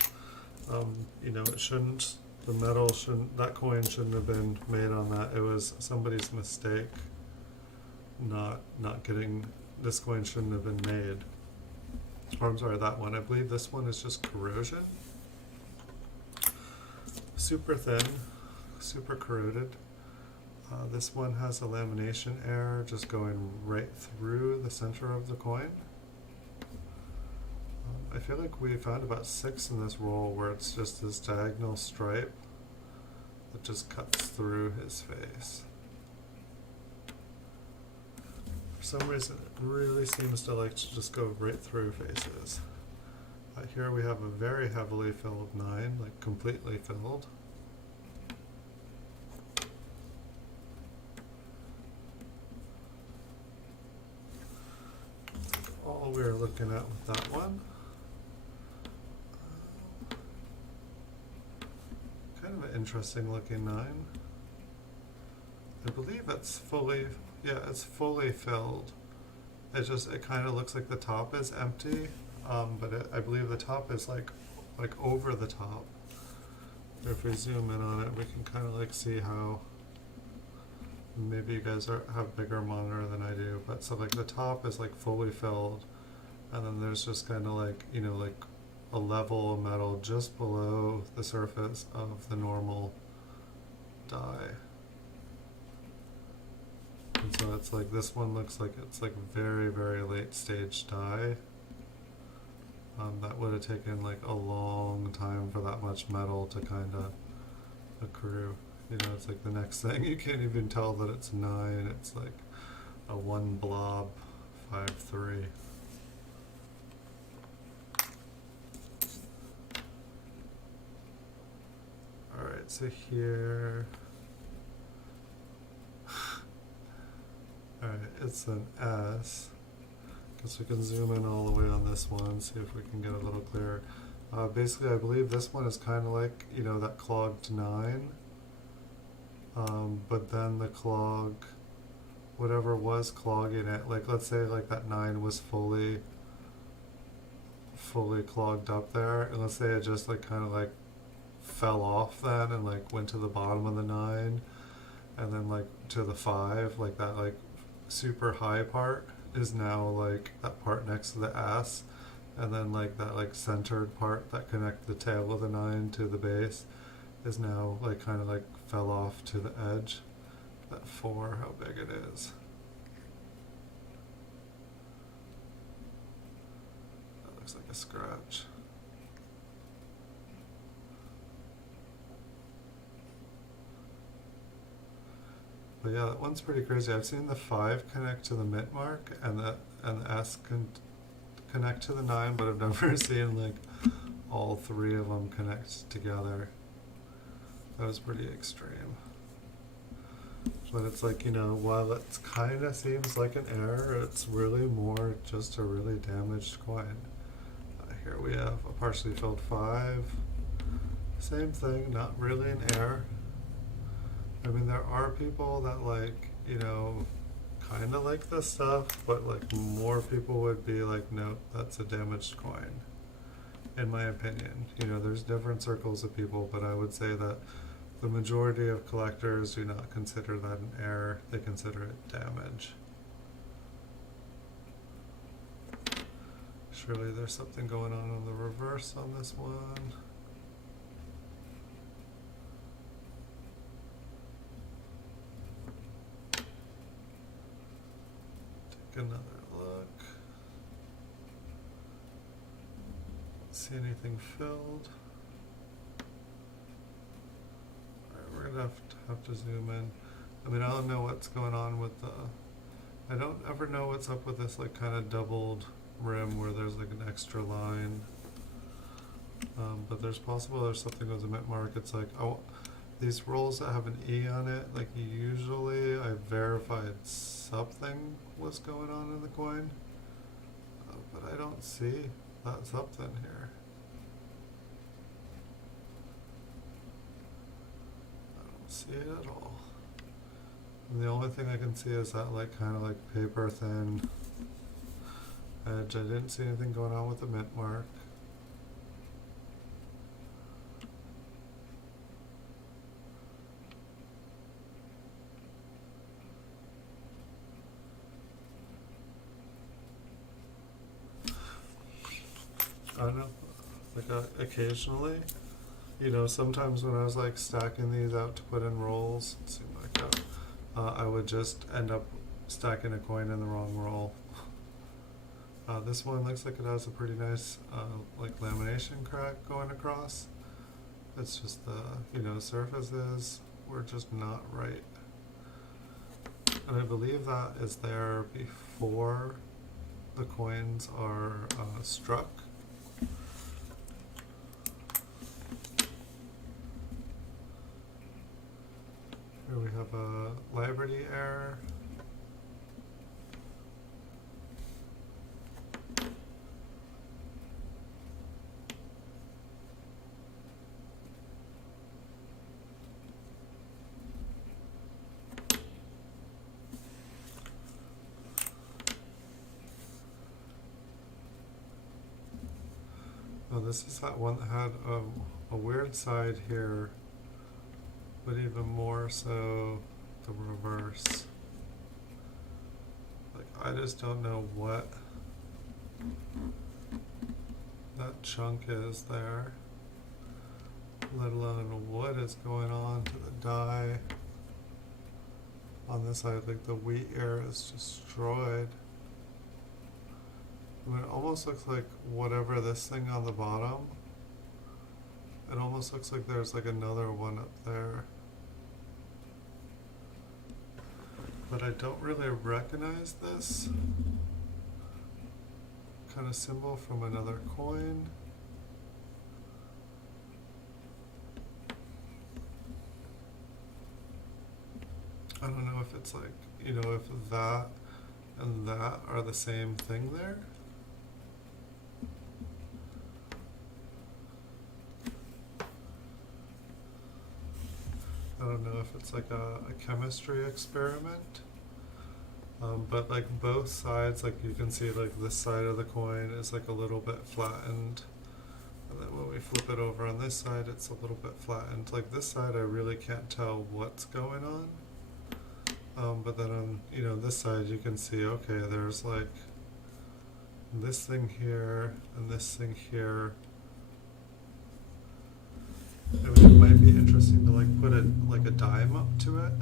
You know, it shouldn't. The metal shouldn't. That coin shouldn't have been made on that. It was somebody's mistake. Not getting. This coin shouldn't have been made. Or I'm sorry, that one. I believe this one is just corrosion. Super thin, super corroded. This one has a lamination error just going right through the center of the coin. I feel like we found about 6 in this roll where it's just this diagonal stripe that just cuts through his face. For some reason it really seems to like to just go right through faces. Here we have a very heavily filled 9, like completely filled. All we're looking at with that one. Kind of an interesting looking 9. I believe it's fully, yeah, it's fully filled. It kind of looks like the top is empty, but I believe the top is like over the top. If we zoom in on it, we can kind of like see how. Maybe you guys have bigger monitor than I do, but so like the top is like fully filled, and then there's just kind of like, you know, like a level of metal just below the surface of the normal die. And so it's like this one looks like it's like very, very late stage die. That would have taken like a long time for that much metal to kind of accrue. You know, it's like the next thing, you can't even tell that it's 9, it's like a 1 blob 5-3. Alright, so here, alright, it's an S. Guess we can zoom in all the way on this one, see if we can get a little clearer. Basically, I believe this one is kind of like, you know, that clogged 9. But then the clog, whatever was clogging it, like let's say like that 9 was fully clogged up there, and let's say it just like kind of like fell off then and like went to the bottom of the 9 and then like to the 5, like that like super high part is now like that part next to the S, and then like that like centered part that connect the tail of the 9 to the base is now like kind of like fell off to the edge. That 4, how big it is. That looks like a scratch. But yeah, that one's pretty crazy. I've seen the 5 connect to the mint mark and the S connect to the 9, but I've never seen like all 3 of them connect together. That was pretty extreme. But it's like, you know, while it kind of seems like an error, it's really more just a really damaged coin. Here we have a partially filled 5. Same thing, not really an error. I mean, there are people that like, you know, kind of like this stuff, but like more people would be like, no, that's a damaged coin, in my opinion. You know, there's different circles of people, but I would say that the majority of collectors do not consider that an error, they consider it damage. Surely there's something going on the reverse on this one. Take another look. See anything filled? Alright, we're gonna have to zoom in. I mean, I don't know what's going on with the... I don't ever know what's up with this like kind of doubled rim where there's like an extra line. But there's something with the mint mark. It's like, oh, these rolls that have an E on it, like usually I verified something was going on in the coin, but I don't see that something here. I don't see it at all. And the only thing I can see is that like kind of like paper thin edge. I didn't see anything going on with the mint mark. I don't know, like occasionally, you know, sometimes when I was like stacking these out to put in rolls, it seemed like I would just end up stacking a coin in the wrong roll. This one looks like it has a pretty nice like lamination crack going across. It's just the, you know, surfaces were just not right. And I believe that is there before the coins are struck. Here we have a Liberty error. Oh, this is that one that had a weird side here, but even more so the reverse. Like, I just don't know what that chunk is there, let alone what is going on to the die. On this side, like the wheat ear is destroyed. I mean, it almost looks like whatever this thing on the bottom, it almost looks like there's like another one up there. But I don't really recognize this kind of symbol from another coin. I don't know if it's like, you know, if that and that are the same thing there. I don't know if it's like a chemistry experiment, but like both sides, like you can see like this side of the coin is like a little bit flattened, and then when we flip it over on this side it's a little bit flattened. Like this side I really can't tell what's going on, but then on, you know, this side you can see, okay, there's like this thing here and this thing here. I mean, it might be interesting to like put like a dime up to it.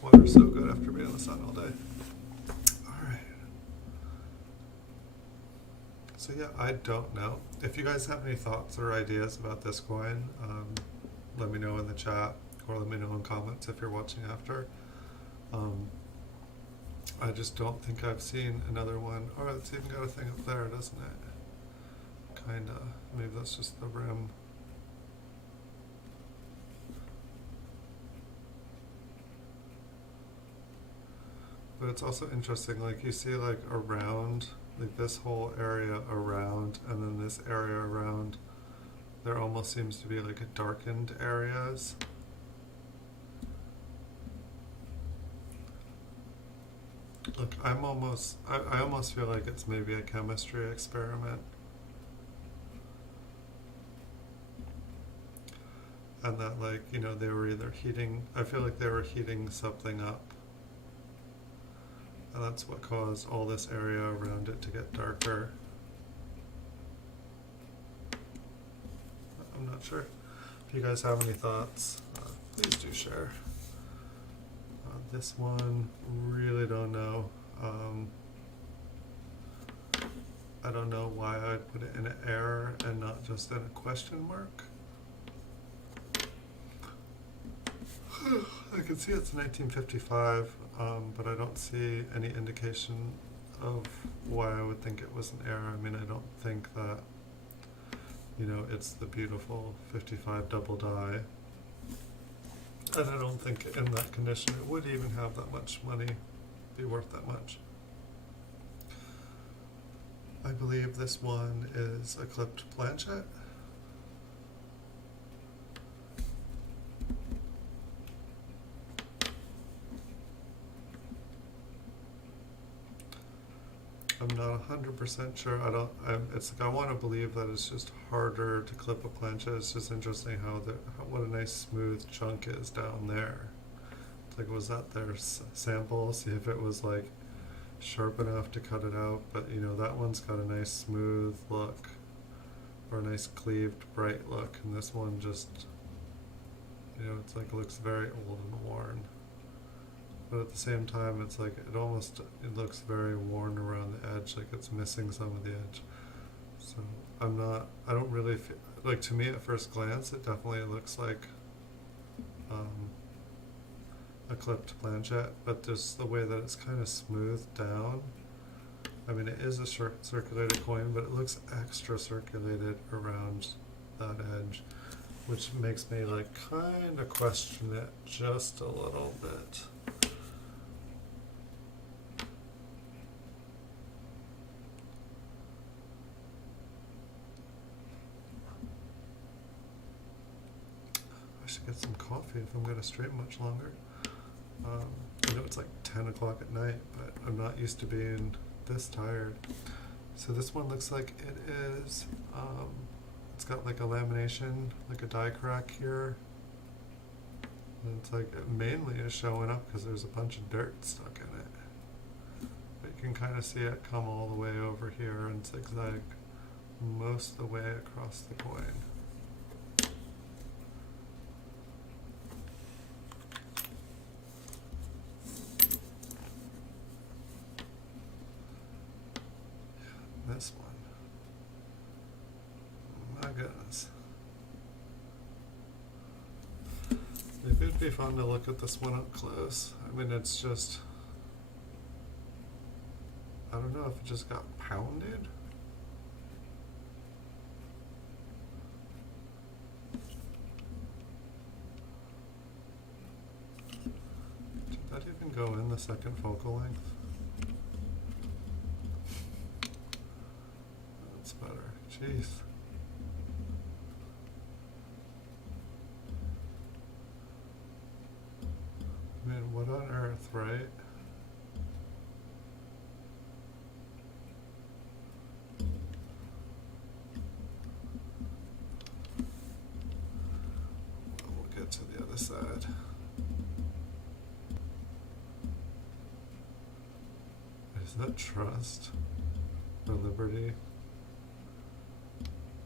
Water's so good after being in the sun all day. Alright. So yeah, I don't know. If you guys have any thoughts or ideas about this coin, let me know in the chat, or let me know in comments if you're watching after. I just don't think I've seen another one. Oh, it's even got a thing up there, doesn't it? Kinda. Maybe that's just the rim. But it's also interesting, like you see like around, like this whole area around, and then this area around there almost seems to be like a darkened areas. Look, I almost feel like it's maybe a chemistry experiment. And that, like, you know, they were either heating, I feel like they were heating something up. And that's what caused all this area around it to get darker. I'm not sure. If you guys have any thoughts, please do share. This one, really don't know. I don't know why I'd put it in an error and not just in a question mark. I can see it's 1955, but I don't see any indication of why I would think it was an error. I mean, I don't think that, you know, it's the beautiful 55 double die. And I don't think in that condition it would even have that much money, be worth that much. I believe this one is a clipped planchet. I'm not 100% sure. It's like I want to believe that it's just harder to clip a planchet. It's just interesting what a nice smooth chunk is down there. It's like, was that their sample? See if it was like sharp enough to cut it out. But you know, that one's got a nice smooth look, or a nice cleaved bright look, and this one just, you know, it's like looks very old and worn. But at the same time, it's like it looks very worn around the edge, like it's missing some of the edge. So I don't really feel, like, to me at first glance, it definitely looks like a clipped planchet, but just the way that it's kind of smoothed down. I mean, it is a circulated coin, but it looks extra circulated around that edge, which makes me like kind of question it just a little bit. I should get some coffee if I'm going to stream much longer. I know it's like 10 o'clock at night, but I'm not used to being this tired. So this one looks like it is, it's got like a lamination, like a die crack here. And it's like, it mainly is showing up because there's a bunch of dirt stuck in it. But you can kind of see it come all the way over here and zigzag most of the way across the coin. This one. My goodness. Maybe it'd be fun to look at this one up close. I mean, it's just, I don't know if it just got pounded. Did that even go in the second focal length? That's better. Jeez. I mean, what on earth, right? We'll get to the other side. Is that trust or liberty?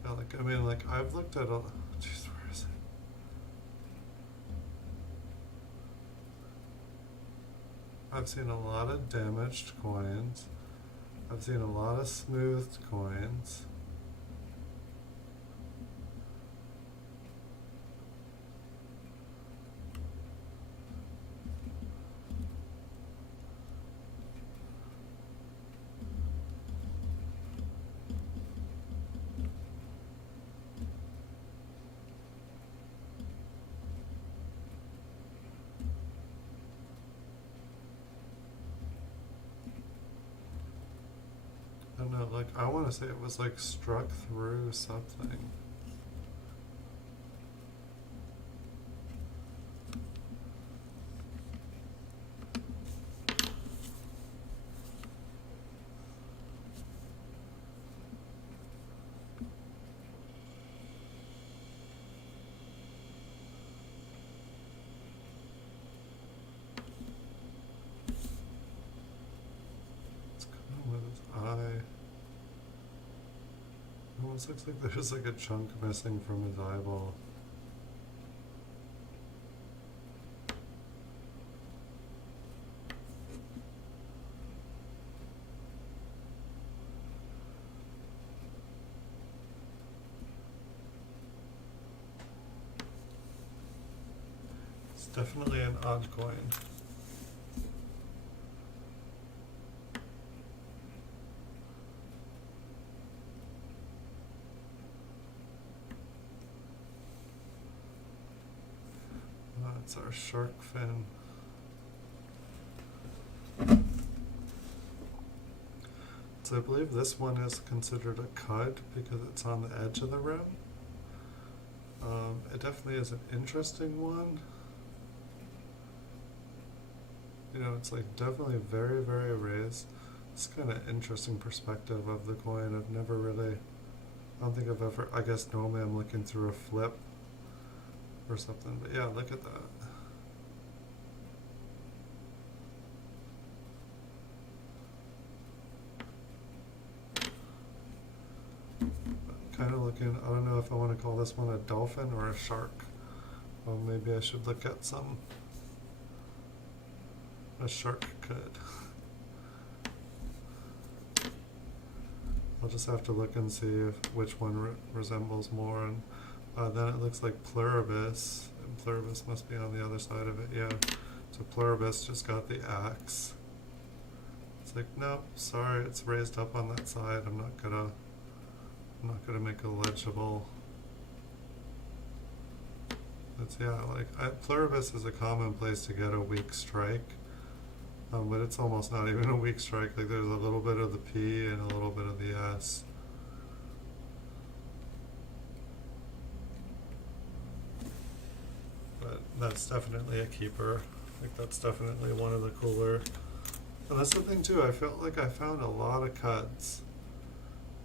Yeah, like, I mean, like, I've looked at a, jeez, where is it? I've seen a lot of damaged coins. I've seen a lot of smoothed coins. I don't know, like, I want to say it was like struck through something. almost looks like there's like a chunk missing from his eyeball. It's definitely an odd coin. That's our shark fin. So I believe this one is considered a cud because it's on the edge of the rim. It definitely is an interesting one. You know, it's like definitely very, very raised. It's kind of interesting perspective of the coin. I've never really, I don't think I've ever, I guess normally I'm looking through a flip or something, but yeah, look at that. Kind of looking, I don't know if I want to call this one a dolphin or a shark. Well, maybe I should look at a shark could. I'll just have to look and see which one resembles more, and then it looks like pluribus, and pluribus must be on the other side of it, yeah. So pluribus just got the axe. It's like, nope, sorry, it's raised up on that side. I'm not gonna make it legible. It's, yeah, like pluribus is a common place to get a weak strike, but it's almost not even a weak strike. Like there's a little bit of the P and a little bit of the S. But that's definitely a keeper. Like that's definitely one of the cooler. And that's the thing too, I felt like I found a lot of cuts.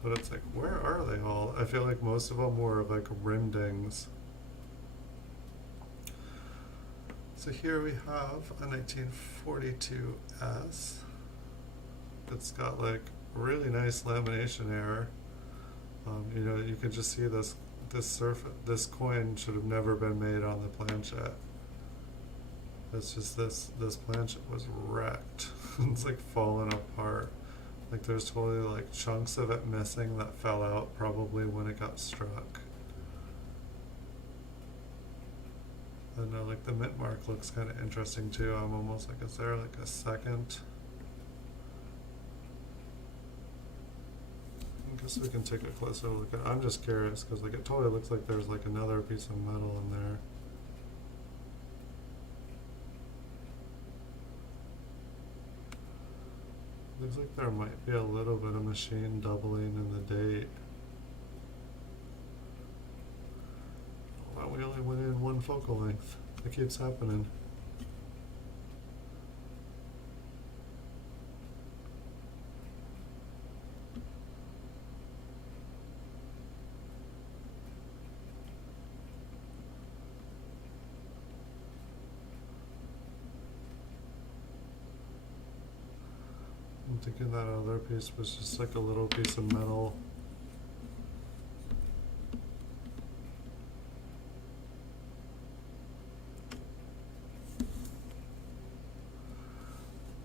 But it's like, where are they all? I feel like most of them were like rim dings. So here we have a 1942S. It's got like really nice lamination error. You know, you can just see this coin should have never been made on the planchette. It's just this planchette was wrecked. It's like falling apart. Like there's totally like chunks of it missing that fell out probably when it got struck. And like the mint mark looks kind of interesting too. I'm almost like, is there like a second? I guess we can take a closer look at it. I'm just curious because like it totally looks like there's like another piece of metal in there. Looks like there might be a little bit of machine doubling in the date. Wow, we only went in one focal length. It keeps happening. I'm thinking that other piece was just like a little piece of metal.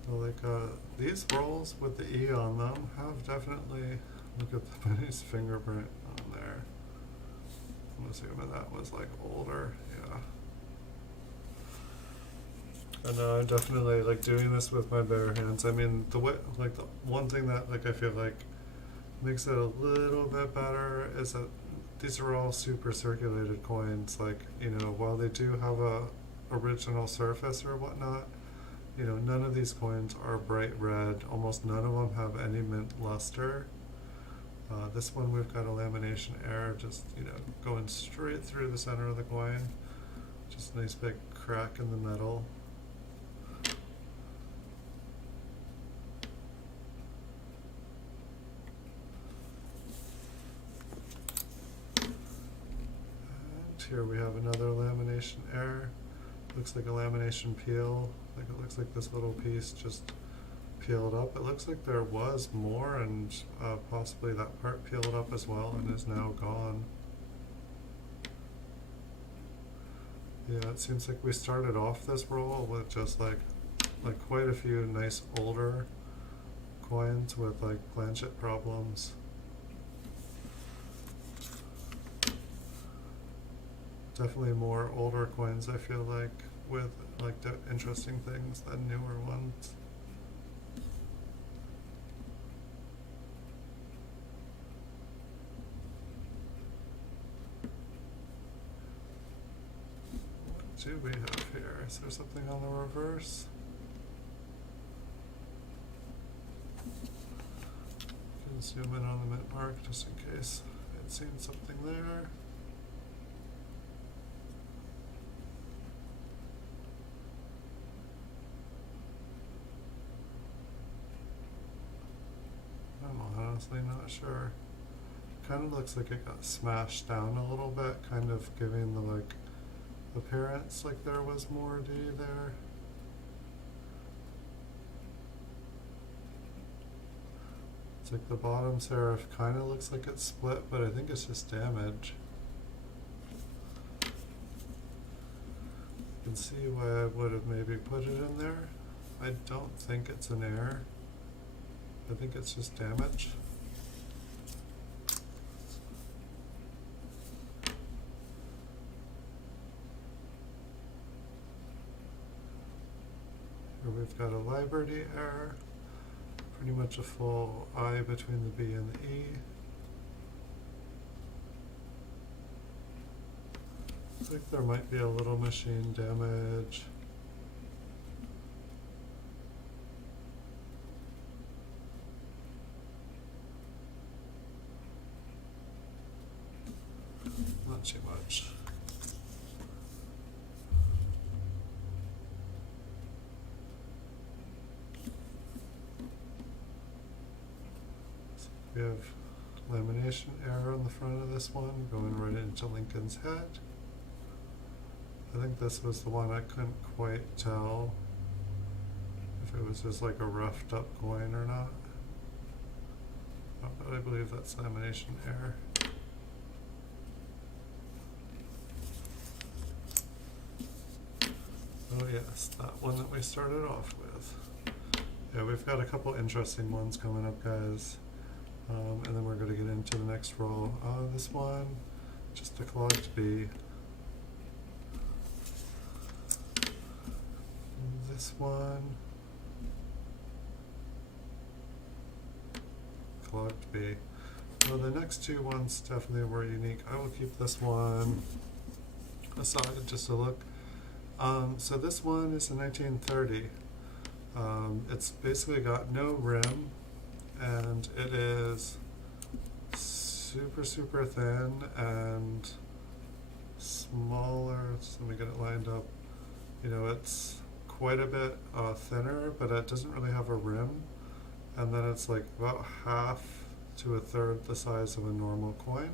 Like these rolls with the E on them have definitely, look at the Benny's fingerprint on there. I'm assuming that was like older, yeah. And I'm definitely like doing this with my bare hands. I mean, the way, like the one thing that like I feel like makes it a little bit better is that these are all super circulated coins. Like, you know, while they do have a original surface or whatnot, you know, none of these coins are bright red. Almost none of them have any mint luster. This one we've got a lamination error, just, you know, going straight through the center of the coin. Just a nice big crack in the metal. And here we have another lamination error. Looks like a lamination peel. Like it looks like this little piece just peeled up. It looks like there was more, and possibly that part peeled up as well and is now gone. Yeah, it seems like we started off this roll with just like quite a few nice older coins with like planchet problems. Definitely more older coins, I feel like, with like interesting things than newer ones. What do we have here? Is there something on the reverse? Can zoom in on the mint mark just in case I'd seen something there. I'm honestly not sure. Kind of looks like it got smashed down a little bit, kind of giving the like appearance like there was more D there. It's like the bottom serif kind of looks like it's split, but I think it's just damage. You can see why I would have maybe put it in there. I don't think it's an error. I think it's just damage. Here we've got a Liberty error. Pretty much a full I between the B and the E. I think there might be a little machine damage. Not too much. We have lamination error on the front of this one, going right into Lincoln's head. I think this was the one I couldn't quite tell if it was just like a roughed up coin or not. But I believe that's lamination error. Oh yes, that one that we started off with. Yeah, we've got a couple interesting ones coming up, guys. And then we're going to get into the next roll. This one, just a clogged B. This one, clogged B. Well, the next two ones definitely were unique. I will keep this one aside just to look. So this one is a 1930. It's basically got no rim, and it is super thin and smaller. So let me get it lined up. You know, it's quite a bit thinner, but it doesn't really have a rim. And then it's like about half to a third the size of a normal coin.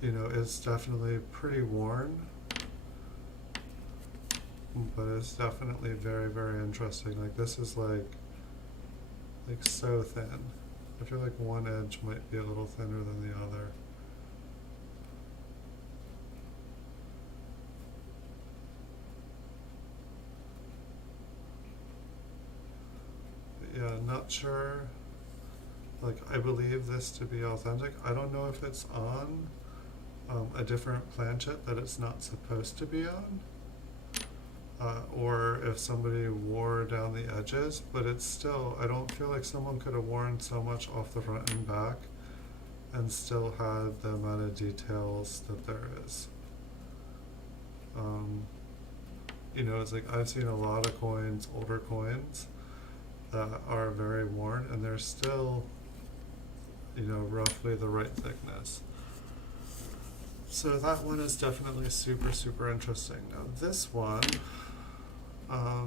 You know, it's definitely pretty worn, but it's definitely very interesting. Like this is like so thin. I feel like one edge might be a little thinner than the other. But yeah, not sure. Like I believe this to be authentic. I don't know if it's on a different planchet that it's not supposed to be on. Or if somebody wore down the edges, but it's still, I don't feel like someone could have worn so much off the front and back and still had the amount of details that there is. You know, it's like I've seen a lot of coins, older coins, that are very worn and they're still, you know, roughly the right thickness. So that one is definitely super interesting. Now this one, I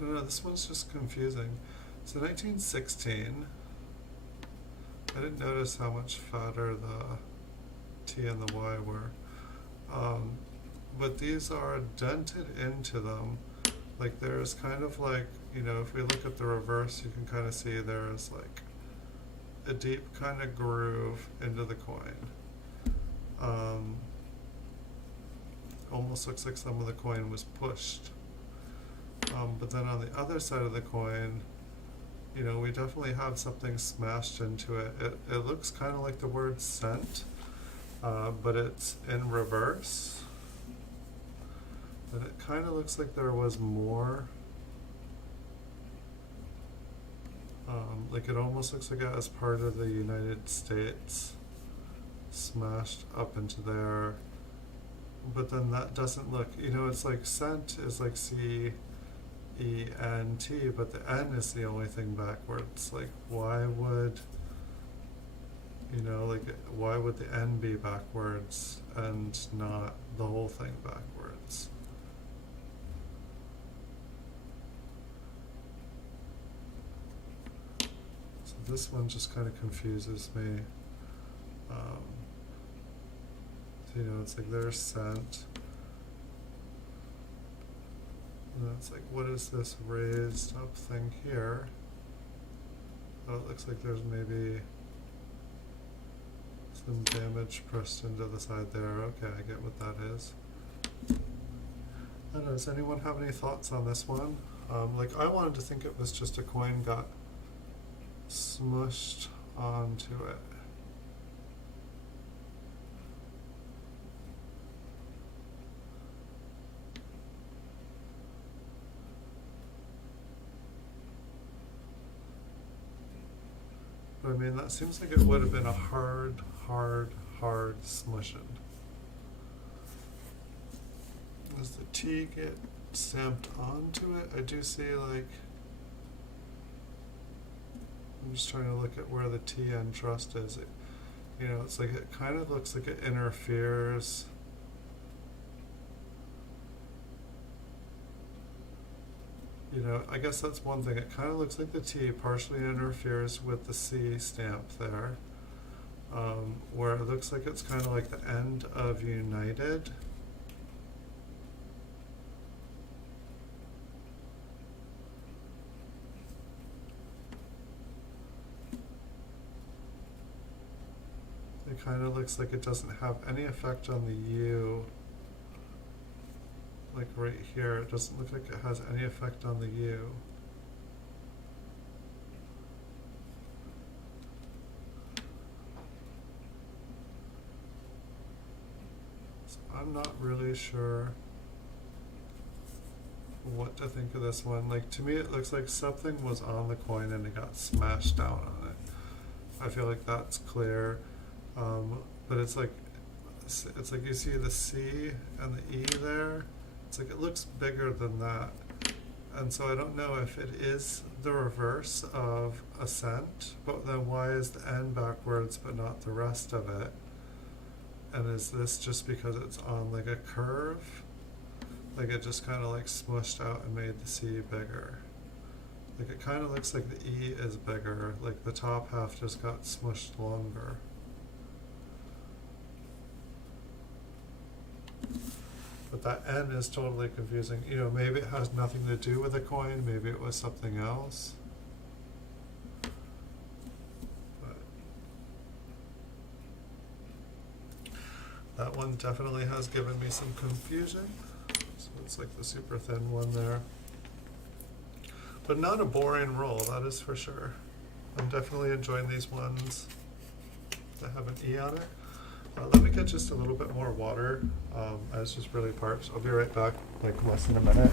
don't know, this one's just confusing. So 1916, I didn't notice how much fatter the T and the Y were. But these are dented into them Like there's kind of like, you know, if we look at the reverse, you can kind of see there's like a deep kind of groove into the coin. Almost looks like some of the coin was pushed. But then on the other side of the coin, you know, we definitely have something smashed into it. It looks kind of like the word cent, but it's in reverse. But it kind of looks like there was more. Like it almost looks like it was part of the United States smashed up into there. But then that doesn't look, you know, it's like cent is like C-E-N-T, but the N is the only thing backwards. Like why would, you know, like why would the N be backwards and not the whole thing backwards? So this one just kind of confuses me. You know, it's like there's cent. And it's like, what is this raised up thing here? Oh, it looks like there's maybe some damage pressed into the side there. Okay, I get what that is. I don't know, does anyone have any thoughts on this one? Like, I wanted to think it was just a coin got smushed onto it. I mean, that seems like it would have been a hard smushing. Does the T get stamped onto it? I do see, like, I'm just trying to look at where the T and trust is. You know, it's like it kind of looks like it interferes. You know, I guess that's one thing. It kind of looks like the T partially interferes with the C stamp there, where it looks like it's kind of like the end of United. It kind of looks like it doesn't have any effect on the U. Like right here, it doesn't look like it has any effect on the U. So I'm not really sure what to think of this one. Like, to me it looks like something was on the coin and it got smashed down on it. I feel like that's clear. But it's like you see the C and the E there. It's like it looks bigger than that. And so I don't know if it is the reverse of a cent, but then why is the N backwards but not the rest of it? And is this just because it's on like a curve? Like it just kind of like smushed out and made the C bigger. Like it kind of looks like the E is bigger, like the top half just got smushed longer. But that N is totally confusing. You know, maybe it has nothing to do with the coin, maybe it was something else. But that one definitely has given me some confusion. So it's like the super thin one there. But not a boring roll, that is for sure. I'm definitely enjoying these ones that have an E on it. Let me get just a little bit more water. I was just really parched. I'll be right back, like less than a minute.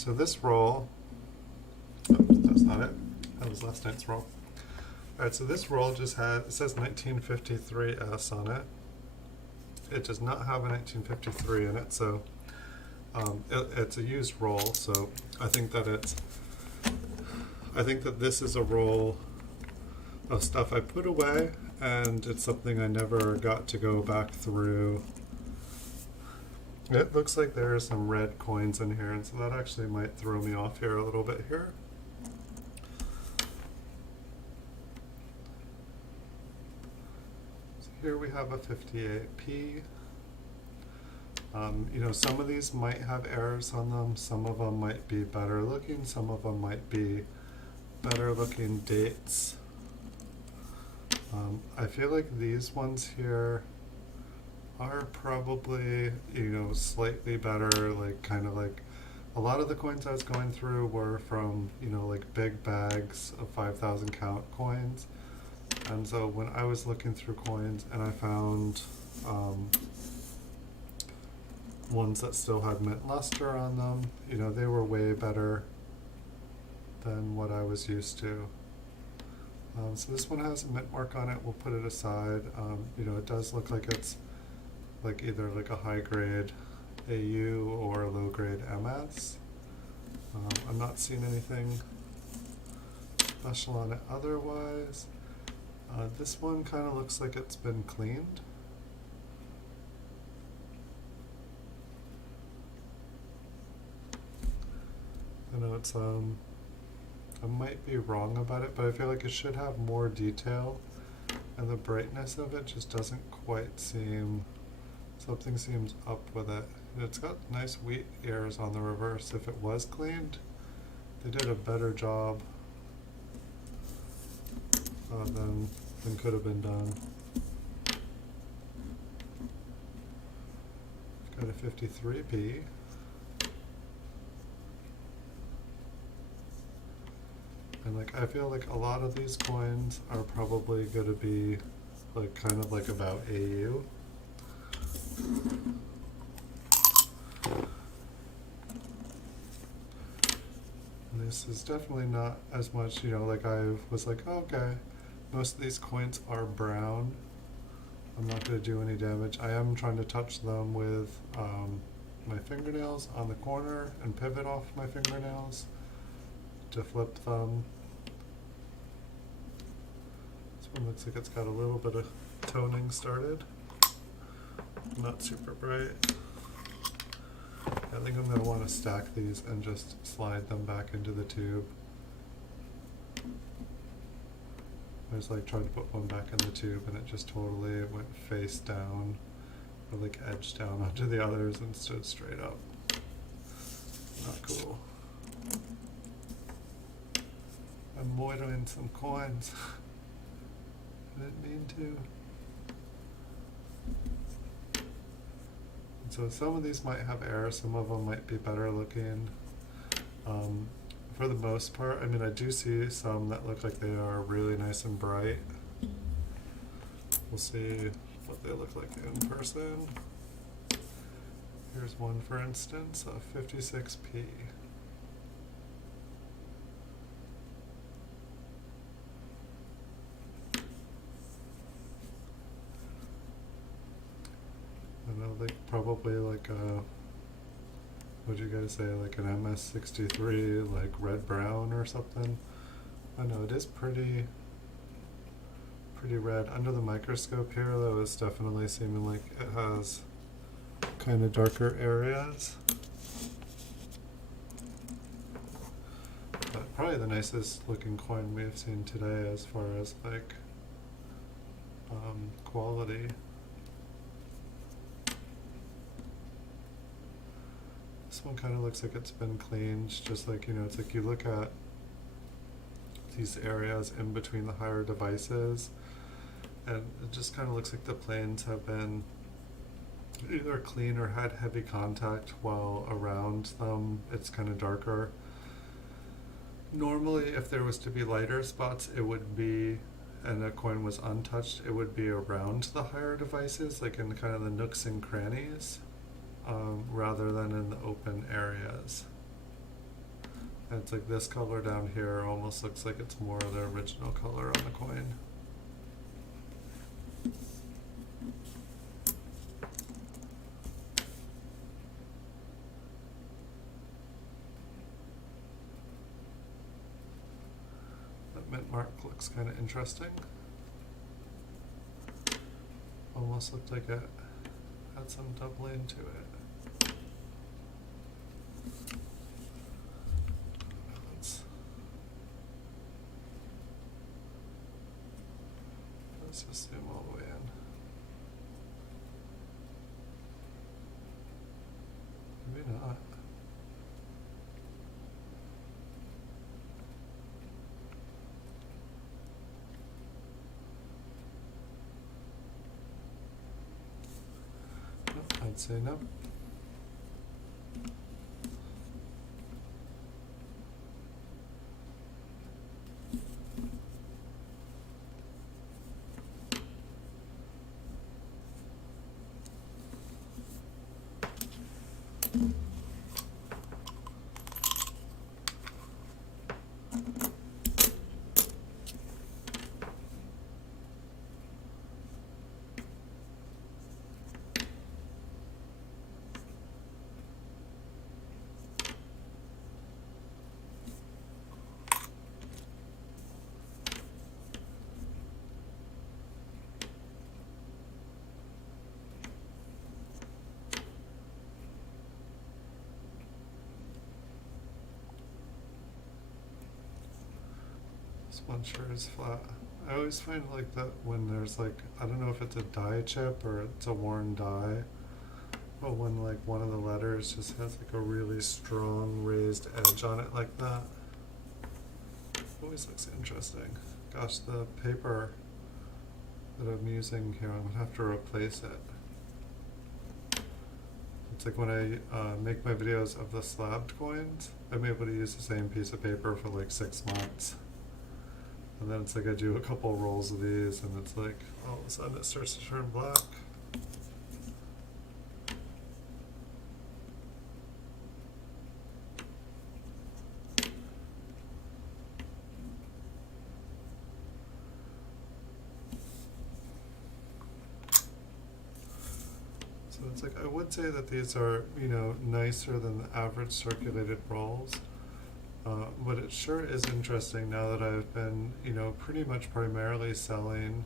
So this roll, oh, that's not it. That was last night's roll. Alright, so this roll just has, it says 1953S on it. It does not have a 1953 in it, so it's a used roll, so I think that this is a roll of stuff I put away, and it's something I never got to go back through. It looks like there are some red coins in here, and so that actually might throw me off here a little bit here. So here we have a 58p. You know, some of these might have errors on them. Some of them might be better looking. Some of them might be better looking dates. I feel like these ones here are probably, you know, slightly better, like kind of like a lot of the coins I was going through were from, you know, like big bags of 5,000 count coins. And so when I was looking through coins and I found ones that still had mint luster on them, you know, they were way better than what I was used to. So this one has a mint mark on it. We'll put it aside. You know, it does look like it's like either like a high grade AU or a low grade MS. I'm not seeing anything special on it otherwise. This one kind of looks like it's been cleaned. I know it's I might be wrong about it, but I feel like it should have more detail, and the brightness of it just doesn't quite seem, something seems up with it. It's got nice wheat ears on the reverse. If it was cleaned, they did a better job than could have been done. Got a 53p. And like, I feel like a lot of these coins are probably going to be like kind of like about AU. And this is definitely not as much, you know, like I was like, oh, okay, most of these coins are brown. I'm not going to do any damage. I am trying to touch them with my fingernails on the corner and pivot off my fingernails to flip them. This one looks like it's got a little bit of toning started. Not super bright. I think I'm going to want to stack these and just slide them back into the tube. I was like trying to put one back in the tube and it just totally went face down, or like edged down onto the others and stood straight up. Not cool. I'm moiling some coins. I didn't mean to. And so some of these might have errors, some of them might be better looking. For the most part, I mean, I do see some that look like they are really nice and bright. We'll see what they look like in person. Here's one, for instance, a 56p. I know, like probably like a, what'd you guys say, like an MS63, like red brown or something. I know it is pretty red. Under the microscope here though, it's definitely seeming like it has kind of darker areas. But probably the nicest looking coin we've seen today as far as like quality. This one kind of looks like it's been cleaned, just like, you know, it's like you look at these areas in between the higher devices and it just kind of looks like the planes have been either clean or had heavy contact, while around them it's kind of darker. Normally if there was to be lighter spots, it would be, and a coin was untouched, it would be around the higher devices, like in kind of the nooks and crannies. Rather than in the open areas. And it's like this color down here almost looks like it's more of the original color on the coin. That mint mark looks kind of interesting. Almost looked like it had some doubling to it. Let's just zoom all the way in. Maybe not. Nope, I'd say no. This one sure is flat. I always find like that when there's like, I don't know if it's a die chip or it's a worn die, but when like one of the letters just has like a really strong raised edge on it like that, it always looks interesting. Gosh, the paper that I'm using here, I'm gonna have to replace it. It's like when I make my videos of the slabbed coins, I'm able to use the same piece of paper for like 6 months. And then it's like I do a couple rolls of these and it's like all of a sudden it starts to turn black. So it's like I would say that these are, you know, nicer than the average circulated rolls. But it sure is interesting now that I've been, you know, pretty much primarily selling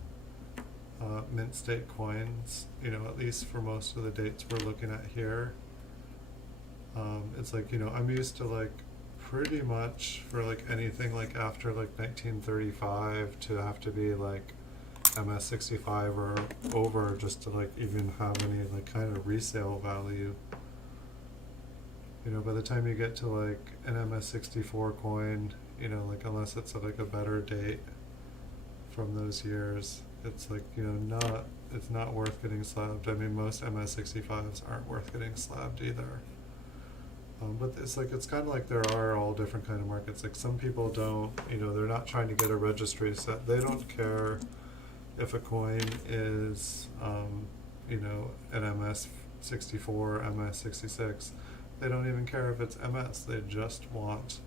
mint state coins, you know, at least for most of the dates we're looking at here. It's like, you know, I'm used to like pretty much for like anything like after like 1935 to have to be like MS65 or over just to like even have any like kind of resale value. You know, by the time you get to like an MS64 coin, you know, like unless it's like a better date from those years, it's like, you know, it's not worth getting slabbed. I mean, most MS65s aren't worth getting slabbed either. But it's like, it's kind of like there are all different kind of markets. Like some people don't, you know, they're not trying to get a registry set. They don't care if a coin is, you know, an MS64, MS66. They don't even care if it's MS. They just want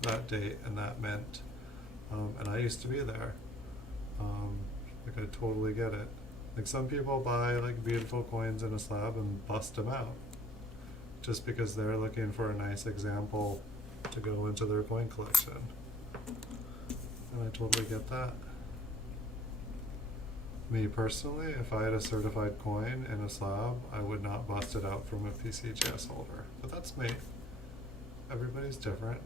that date and that mint. And I used to be there. Like I totally get it. Like some people buy like beautiful coins in a slab and bust them out just because they're looking for a nice example to go into their coin collection. And I totally get that. Me personally, if I had a certified coin in a slab, I would not bust it out from a PCGS holder. But that's me. Everybody's different.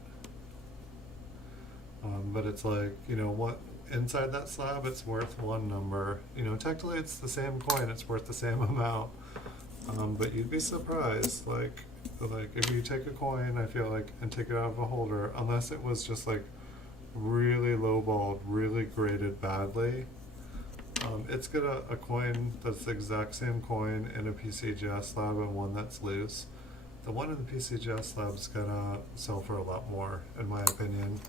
But it's like, you know, what inside that slab, it's worth one number. You know, technically it's the same coin, it's worth the same amount. But you'd be surprised, like if you take a coin, I feel like, and take it out of a holder, unless it was just like really lowballed, really graded badly, it's got a coin that's the exact same coin in a PCGS slab and one that's loose. The one in the PCGS slab is gonna sell for a lot more, in my opinion.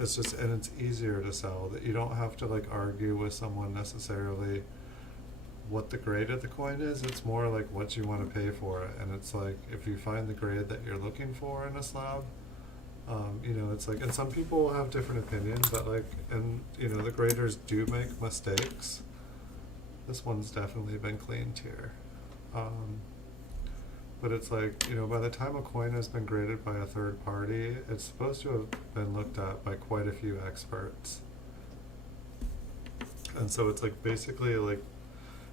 It's just, and it's easier to sell, that you don't have to like argue with someone necessarily what the grade of the coin is. It's more like what you want to pay for it. And it's like, if you find the grade that you're looking for in a slab, it's like, and some people have different opinions, but like, and the graders do make mistakes. This one's definitely been cleaned here. But it's like, by the time a coin has been graded by a third party, it's supposed to have been looked at by quite a few experts. And so it's like, basically, like,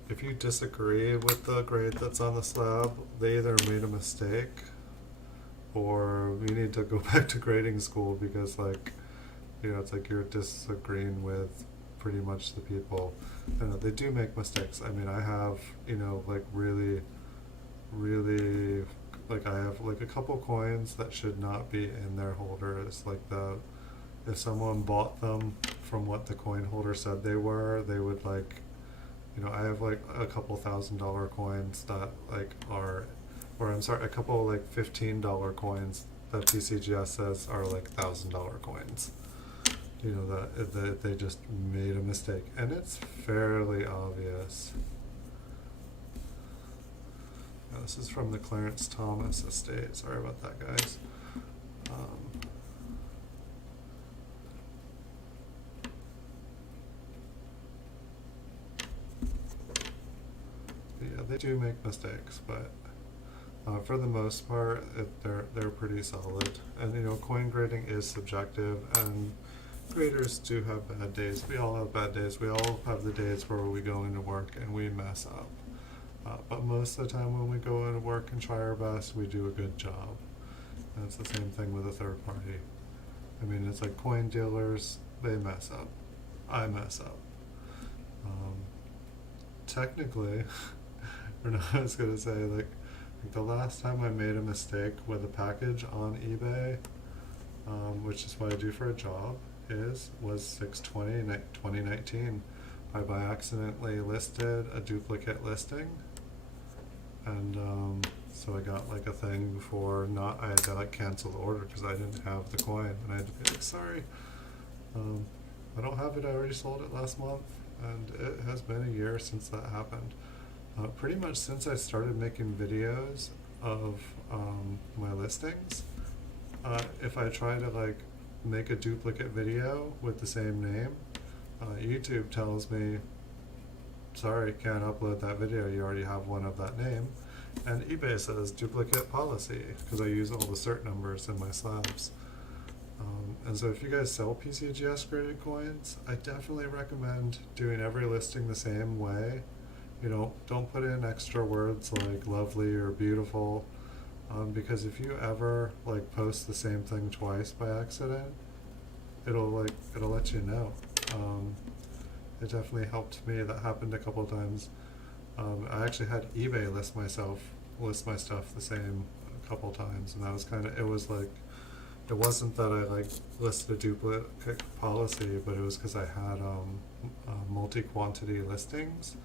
if you disagree with the grade that's on the slab, they either made a mistake or you need to go back to grading school, because like, it's like you're disagreeing with pretty much the people. And they do make mistakes. I mean, I have, like really, like I have like a couple coins that should not be in their holders. Like if someone bought them from what the coin holder said they were, they would like, I have like a couple $1,000 coins that like are, or I'm sorry, a couple like $15 coins that PCGS says are like $1,000 coins. That they just made a mistake, and it's fairly obvious. Now, this is from the Clarence Thomas estate. Sorry about that, guys. Yeah, they do make mistakes, but for the most part, they're pretty solid. And coin grading is subjective, and graders do have bad days. We all have bad days. We all have the days where we go into work and we mess up. But most of the time when we go into work and try our best, we do a good job. And it's the same thing with a third party. I mean, it's like coin dealers, they mess up. I mess up. Technically, or no, I was going to say, like the last time I made a mistake with a package on eBay, which is what I do for a job, was 6/20/2019. I by accidentally listed a duplicate listing, and so I got like a thing for I had to like cancel the order because I didn't have the coin, and I had to be like, sorry, I don't have it. I already sold it last month, and it has been a year since that happened. Pretty much since I started making videos of my listings, if I try to like make a duplicate video with the same name, YouTube tells me, sorry, can't upload that video, you already have one of that name. And eBay says duplicate policy, because I use all the cert numbers in my slabs. And so if you guys sell PCGS graded coins, I definitely recommend doing every listing the same way. Don't put in extra words like lovely or beautiful. Because if you ever like post the same thing twice by accident, it'll let you know. It definitely helped me. That happened a couple times. I actually had eBay list my stuff the same a couple times, and that was it wasn't that I like listed a duplicate policy, but it was because I had multi-quantity listings.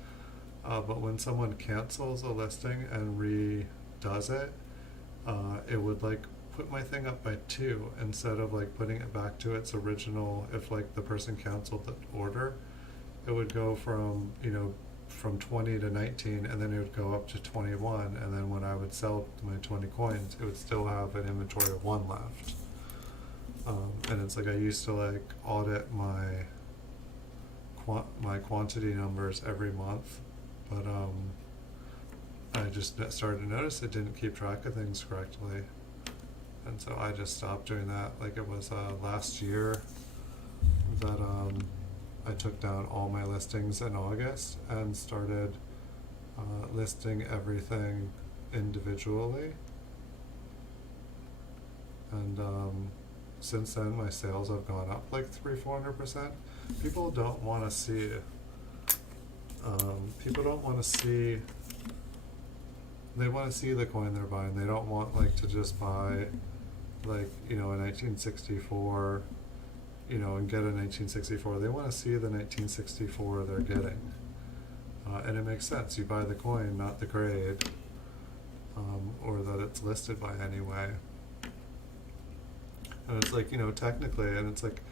But when someone cancels a listing and redoes it, it would like put my thing up by 2 instead of like putting it back to its original. If like the person canceled the order, it would go from 20 to 19, and then it would go up to 21, and then when I would sell my 20 coins, it would still have an inventory of 1 left. And it's like I used to like audit my quantity numbers every month, but I just started to notice it didn't keep track of things correctly, and so I just stopped doing that. Like it was last year that I took down all my listings in August and started listing everything individually, and since then my sales have gone up like 300-400%. People don't want to see they want to see the coin they're buying. They don't want like to just buy like a 1964 and get a 1964. They want to see the 1964 they're getting, and it makes sense. You buy the coin, not the grade, or that it's listed by anyway. And it's like technically, and it's like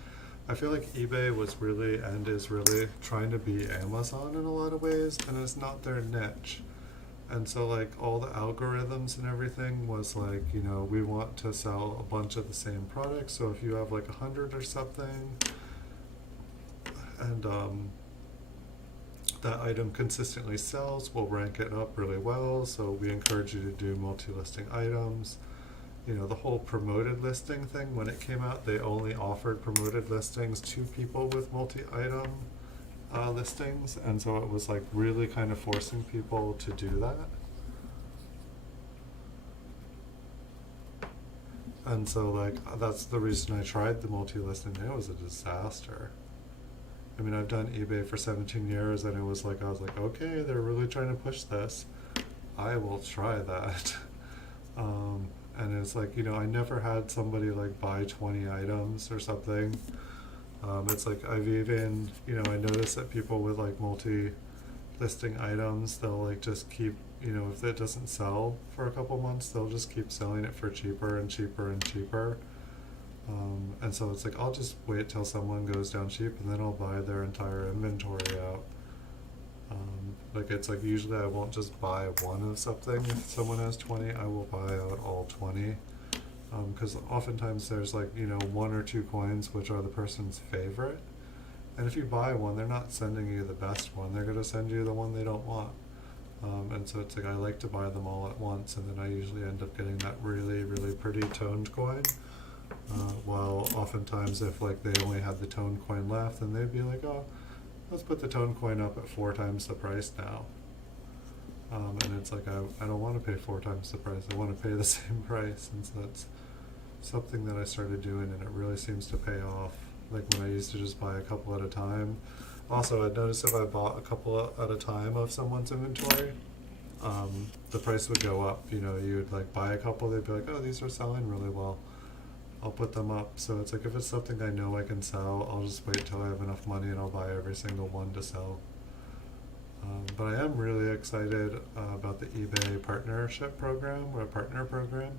I feel like eBay was really and is really trying to be Amazon in a lot of ways, and it's not their niche. And so, like, all the algorithms and everything was like, you know, we want to sell a bunch of the same products. So if you have like 100 or something, and that item consistently sells, we'll rank it up really well. So we encourage you to do multi-listing items. You know, the whole promoted listing thing, when it came out, they only offered promoted listings to people with multi-item listings, and so it was like really kind of forcing people to do that. And so like that's the reason I tried the multi-listing. It was a disaster. I mean, I've done eBay for 17 years, and it was like I was like, okay, they're really trying to push this. I will try that. And it's like, you know, I never had somebody like buy 20 items or something. It's like I've even, you know, I notice that people with like multi-listing items, they'll like just keep, you know, if it doesn't sell for a couple months, they'll just keep selling it for cheaper and cheaper and cheaper. And so it's like I'll just wait till someone goes down cheap, and then I'll buy their entire inventory out. Like it's like usually I won't just buy one of something. If someone has 20, I will buy out all 20. Because oftentimes there's like, you know, one or two coins which are the person's favorite. And if you buy one, they're not sending you the best one. They're going to send you the one they don't want. And so it's like I like to buy them all at once, and then I usually end up getting that really, really pretty toned coin. While oftentimes if like they only had the toned coin left, then they'd be like, oh, let's put the toned coin up at 4 times the price now. And it's like I don't want to pay 4 times the price. I want to pay the same price. And so that's something that I started doing, and it really seems to pay off. Like when I used to just buy a couple at a time. Also, I'd noticed if I bought a couple at a time of someone's inventory, the price would go up. You know, you'd like buy a couple, they'd be like, oh, these are selling really well, I'll put them up. So it's like if it's something I know I can sell, I'll just wait till I have enough money and I'll buy every single one to sell. But I am really excited about the eBay partnership program, or a partner program,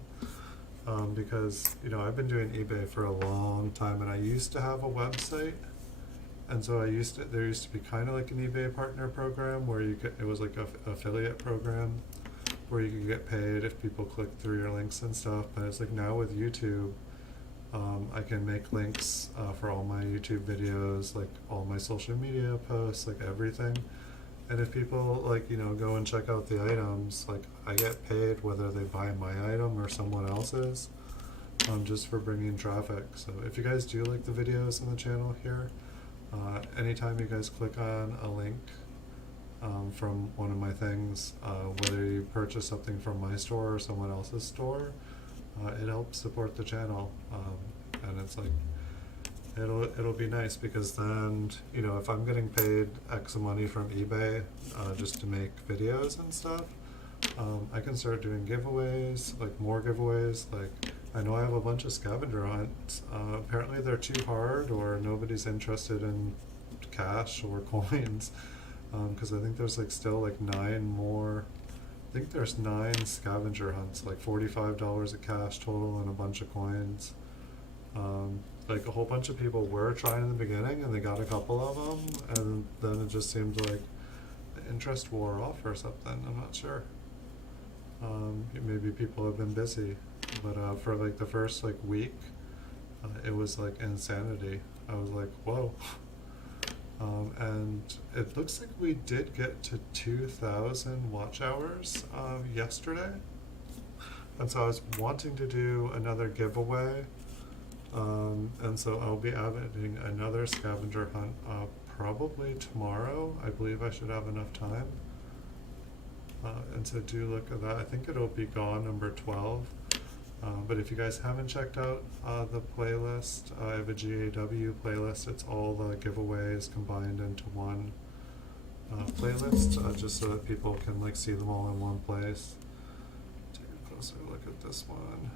because, you know, I've been doing eBay for a long time, and I used to have a website, and so there used to be kind of like an eBay partner program where it was like a affiliate program where you could get paid if people click through your links and stuff. But it's like now with YouTube, I can make links for all my YouTube videos, like all my social media posts, like everything. And if people like, you know, go and check out the items, like I get paid whether they buy my item or someone else's, just for bringing traffic. So if you guys do like the videos on the channel here, anytime you guys click on a link from one of my things, whether you purchase something from my store or someone else's store, it helps support the channel. And it's like, it'll be nice, because then, you know, if I'm getting paid X money from eBay just to make videos and stuff, I can start doing giveaways, like more giveaways. Like I know I have a bunch of scavenger hunts. Apparently they're too hard, or nobody's interested in cash or coins, because I think there's like still like 9 more. I think there's 9 scavenger hunts, like $45 of cash total and a bunch of coins. Like a whole bunch of people were trying in the beginning, and they got a couple of them, and then it just seemed like the interest wore off or something. I'm not sure. Maybe people have been busy, but for like the first like week, it was like insanity. I was like, whoa. And it looks like we did get to 2,000 watch hours yesterday, and so I was wanting to do another giveaway. And so I'll be adding another scavenger hunt probably tomorrow. I believe I should have enough time. And so do look at that. I think it'll be gone number 12. But if you guys haven't checked out the playlist, I have a GAW playlist. It's all the giveaways combined into one playlist, just so that people can like see them all in one place. Take a closer look at this one.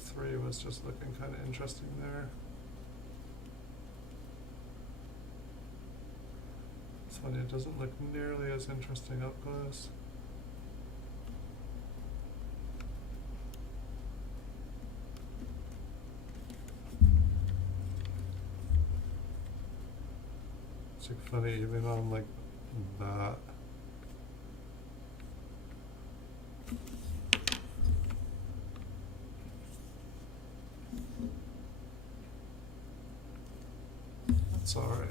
3 was just looking kind of interesting there. This one, it doesn't look nearly as interesting up close. like funny, even on like that. That's alright.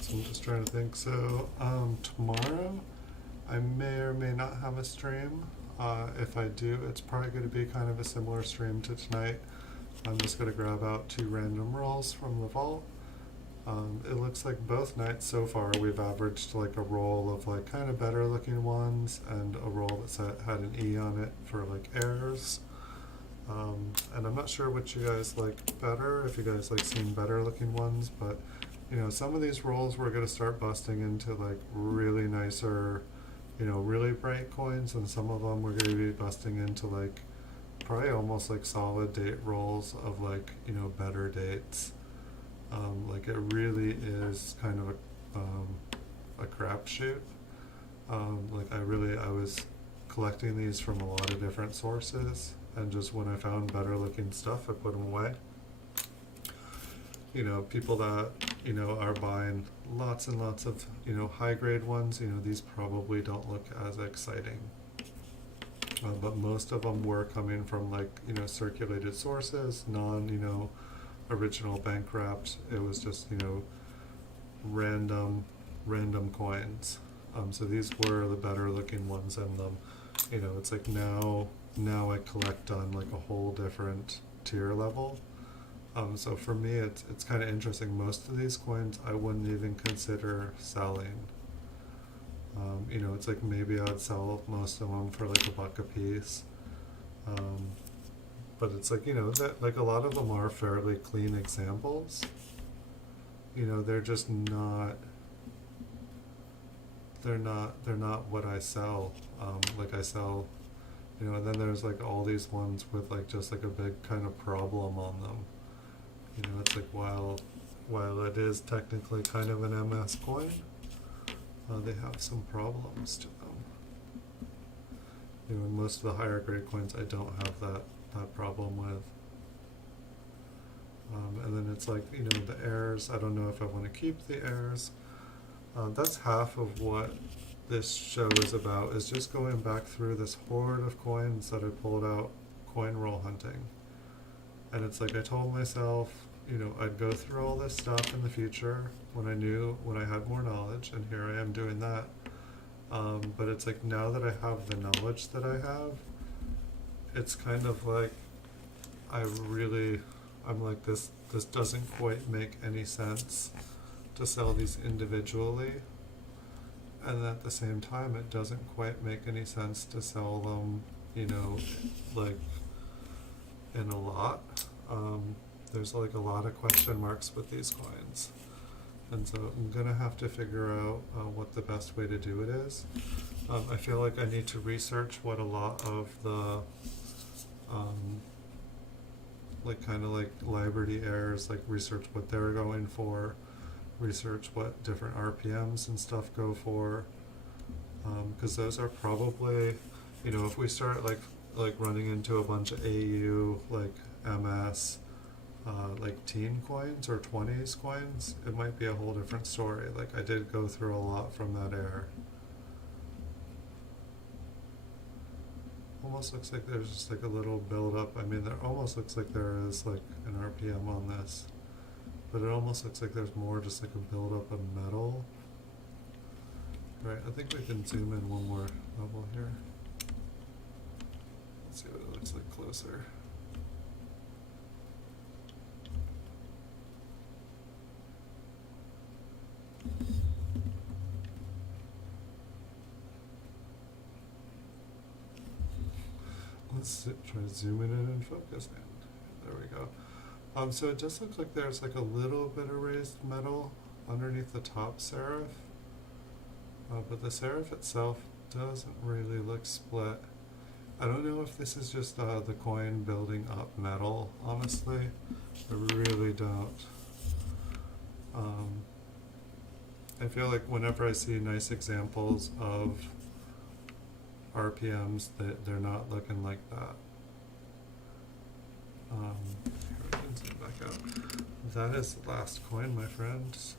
So I'm just trying to think. So tomorrow I may or may not have a stream. If I do, it's probably going to be kind of a similar stream to tonight. I'm just going to grab out 2 random rolls from the vault. It looks like both nights so far we've averaged like a roll of like kind of better looking ones and a roll that had an E on it for like errors. And I'm not sure what you guys like better, if you guys like seeing better looking ones, but you know, some of these rolls we're going to start busting into like really nicer, you know, really bright coins, and some of them we're going to be busting into like probably almost like solid date rolls of like, you know, better dates. Like it really is kind of a crapshoot. Like I was collecting these from a lot of different sources, and just when I found better looking stuff, I put them away. You know, people that, you know, are buying lots and lots of, you know, high grade ones, you know, these probably don't look as exciting. But most of them were coming from like, you know, circulated sources, you know, original bank wrapped. It was just, you know, random coins. So these were the better looking ones in them. You know, it's like now I collect on like a whole different tier level. So for me, it's kind of interesting. Most of these coins I wouldn't even consider selling. You know, it's like maybe I'd sell most of them for like $1 a piece. But it's like, you know, that like a lot of them are fairly clean examples. You know, they're just not. They're not what I sell. Like I sell, you know, and then there's like all these ones with like just like a big kind of problem on them. You know, it's like while it is technically kind of an MS coin, they have some problems to them. You know, in most of the higher grade coins, I don't have that problem with. And then it's like, you know, the errors, I don't know if I want to keep the errors. That's half of what this show is about, is just going back through this hoard of coins that I pulled out coin roll hunting. And it's like I told myself, you know, I'd go through all this stuff in the future when I had more knowledge, and here I am doing that. But it's like now that I have the knowledge that I have, it's kind of like I'm like, this doesn't quite make any sense to sell these individually, and at the same time it doesn't quite make any sense to sell them, you know, like in a lot. There's like a lot of question marks with these coins, and so I'm gonna have to figure out what the best way to do it is. I feel like I need to research what a lot of the like kind of like Liberty errors, like research what they're going for, research what different RPMs and stuff go for, because those are probably, you know, if we start like running into a bunch of AU like MS like teen coins or 20s coins, it might be a whole different story. Like I did go through a lot from that error. Almost looks like there's just like a little build up. I mean, there almost looks like there is like an RPM on this, but it almost looks like there's more just like a build up of metal. Right, I think we can zoom in one more level here. Let's see what it looks like closer. Let's try zooming in and focusing. There we go. So it just looks like there's like a little bit of raised metal underneath the top serif, but the serif itself doesn't really look split. I don't know if this is just the coin building up metal, honestly. I really don't. I feel like whenever I see nice examples of RPMs, they're not looking like that. Here we can zoom back out. That is the last coin, my friends.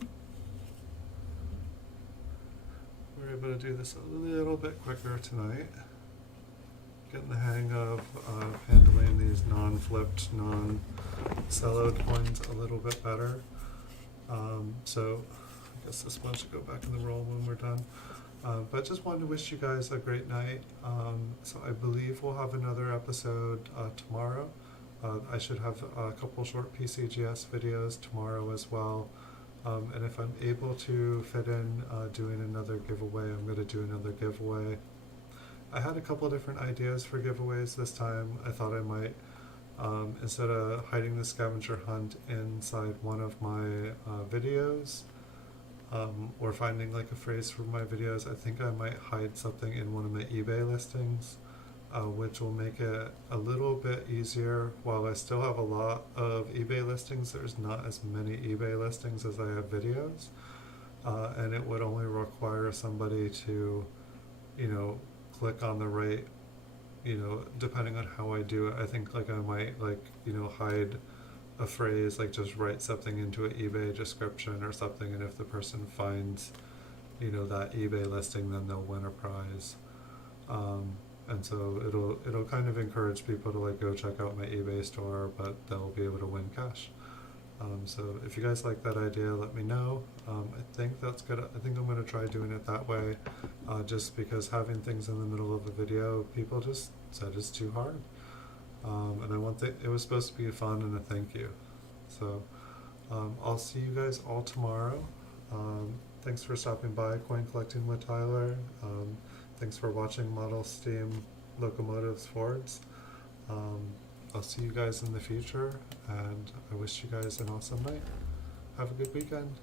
We're able to do this a little bit quicker tonight. Getting the hang of handling these non-flipped, non-selloed coins a little bit better. So I guess this one should go back in the roll when we're done. But just wanted to wish you guys a great night. So I believe we'll have another episode tomorrow. I should have a couple short PCGS videos tomorrow as well. And if I'm able to fit in doing another giveaway, I'm going to do another giveaway. I had a couple different ideas for giveaways this time. I thought I might, instead of hiding the scavenger hunt inside one of my videos, or finding like a phrase for my videos, I think I might hide something in one of my eBay listings, which will make it a little bit easier. While I still have a lot of eBay listings, there's not as many eBay listings as I have videos, and it would only require somebody to, click on the right, depending on how I do it. I think like I might hide a phrase, like just write something into an eBay description or something, and if the person finds that eBay listing, then they'll win a prize. And so it'll kind of encourage people to go check out my eBay store, but they'll be able to win cash. So if you guys like that idea, let me know. I think I'm gonna try doing it that way, just because having things in the middle of a video, people just said it's too hard. And it was supposed to be fun and a thank you. So I'll see you guys all tomorrow. Thanks for stopping by Coin Collecting with Tyler. Thanks for watching Model Steam Locomotives Fords. I'll see you guys in the future, and I wish you guys an awesome night. Have a good weekend.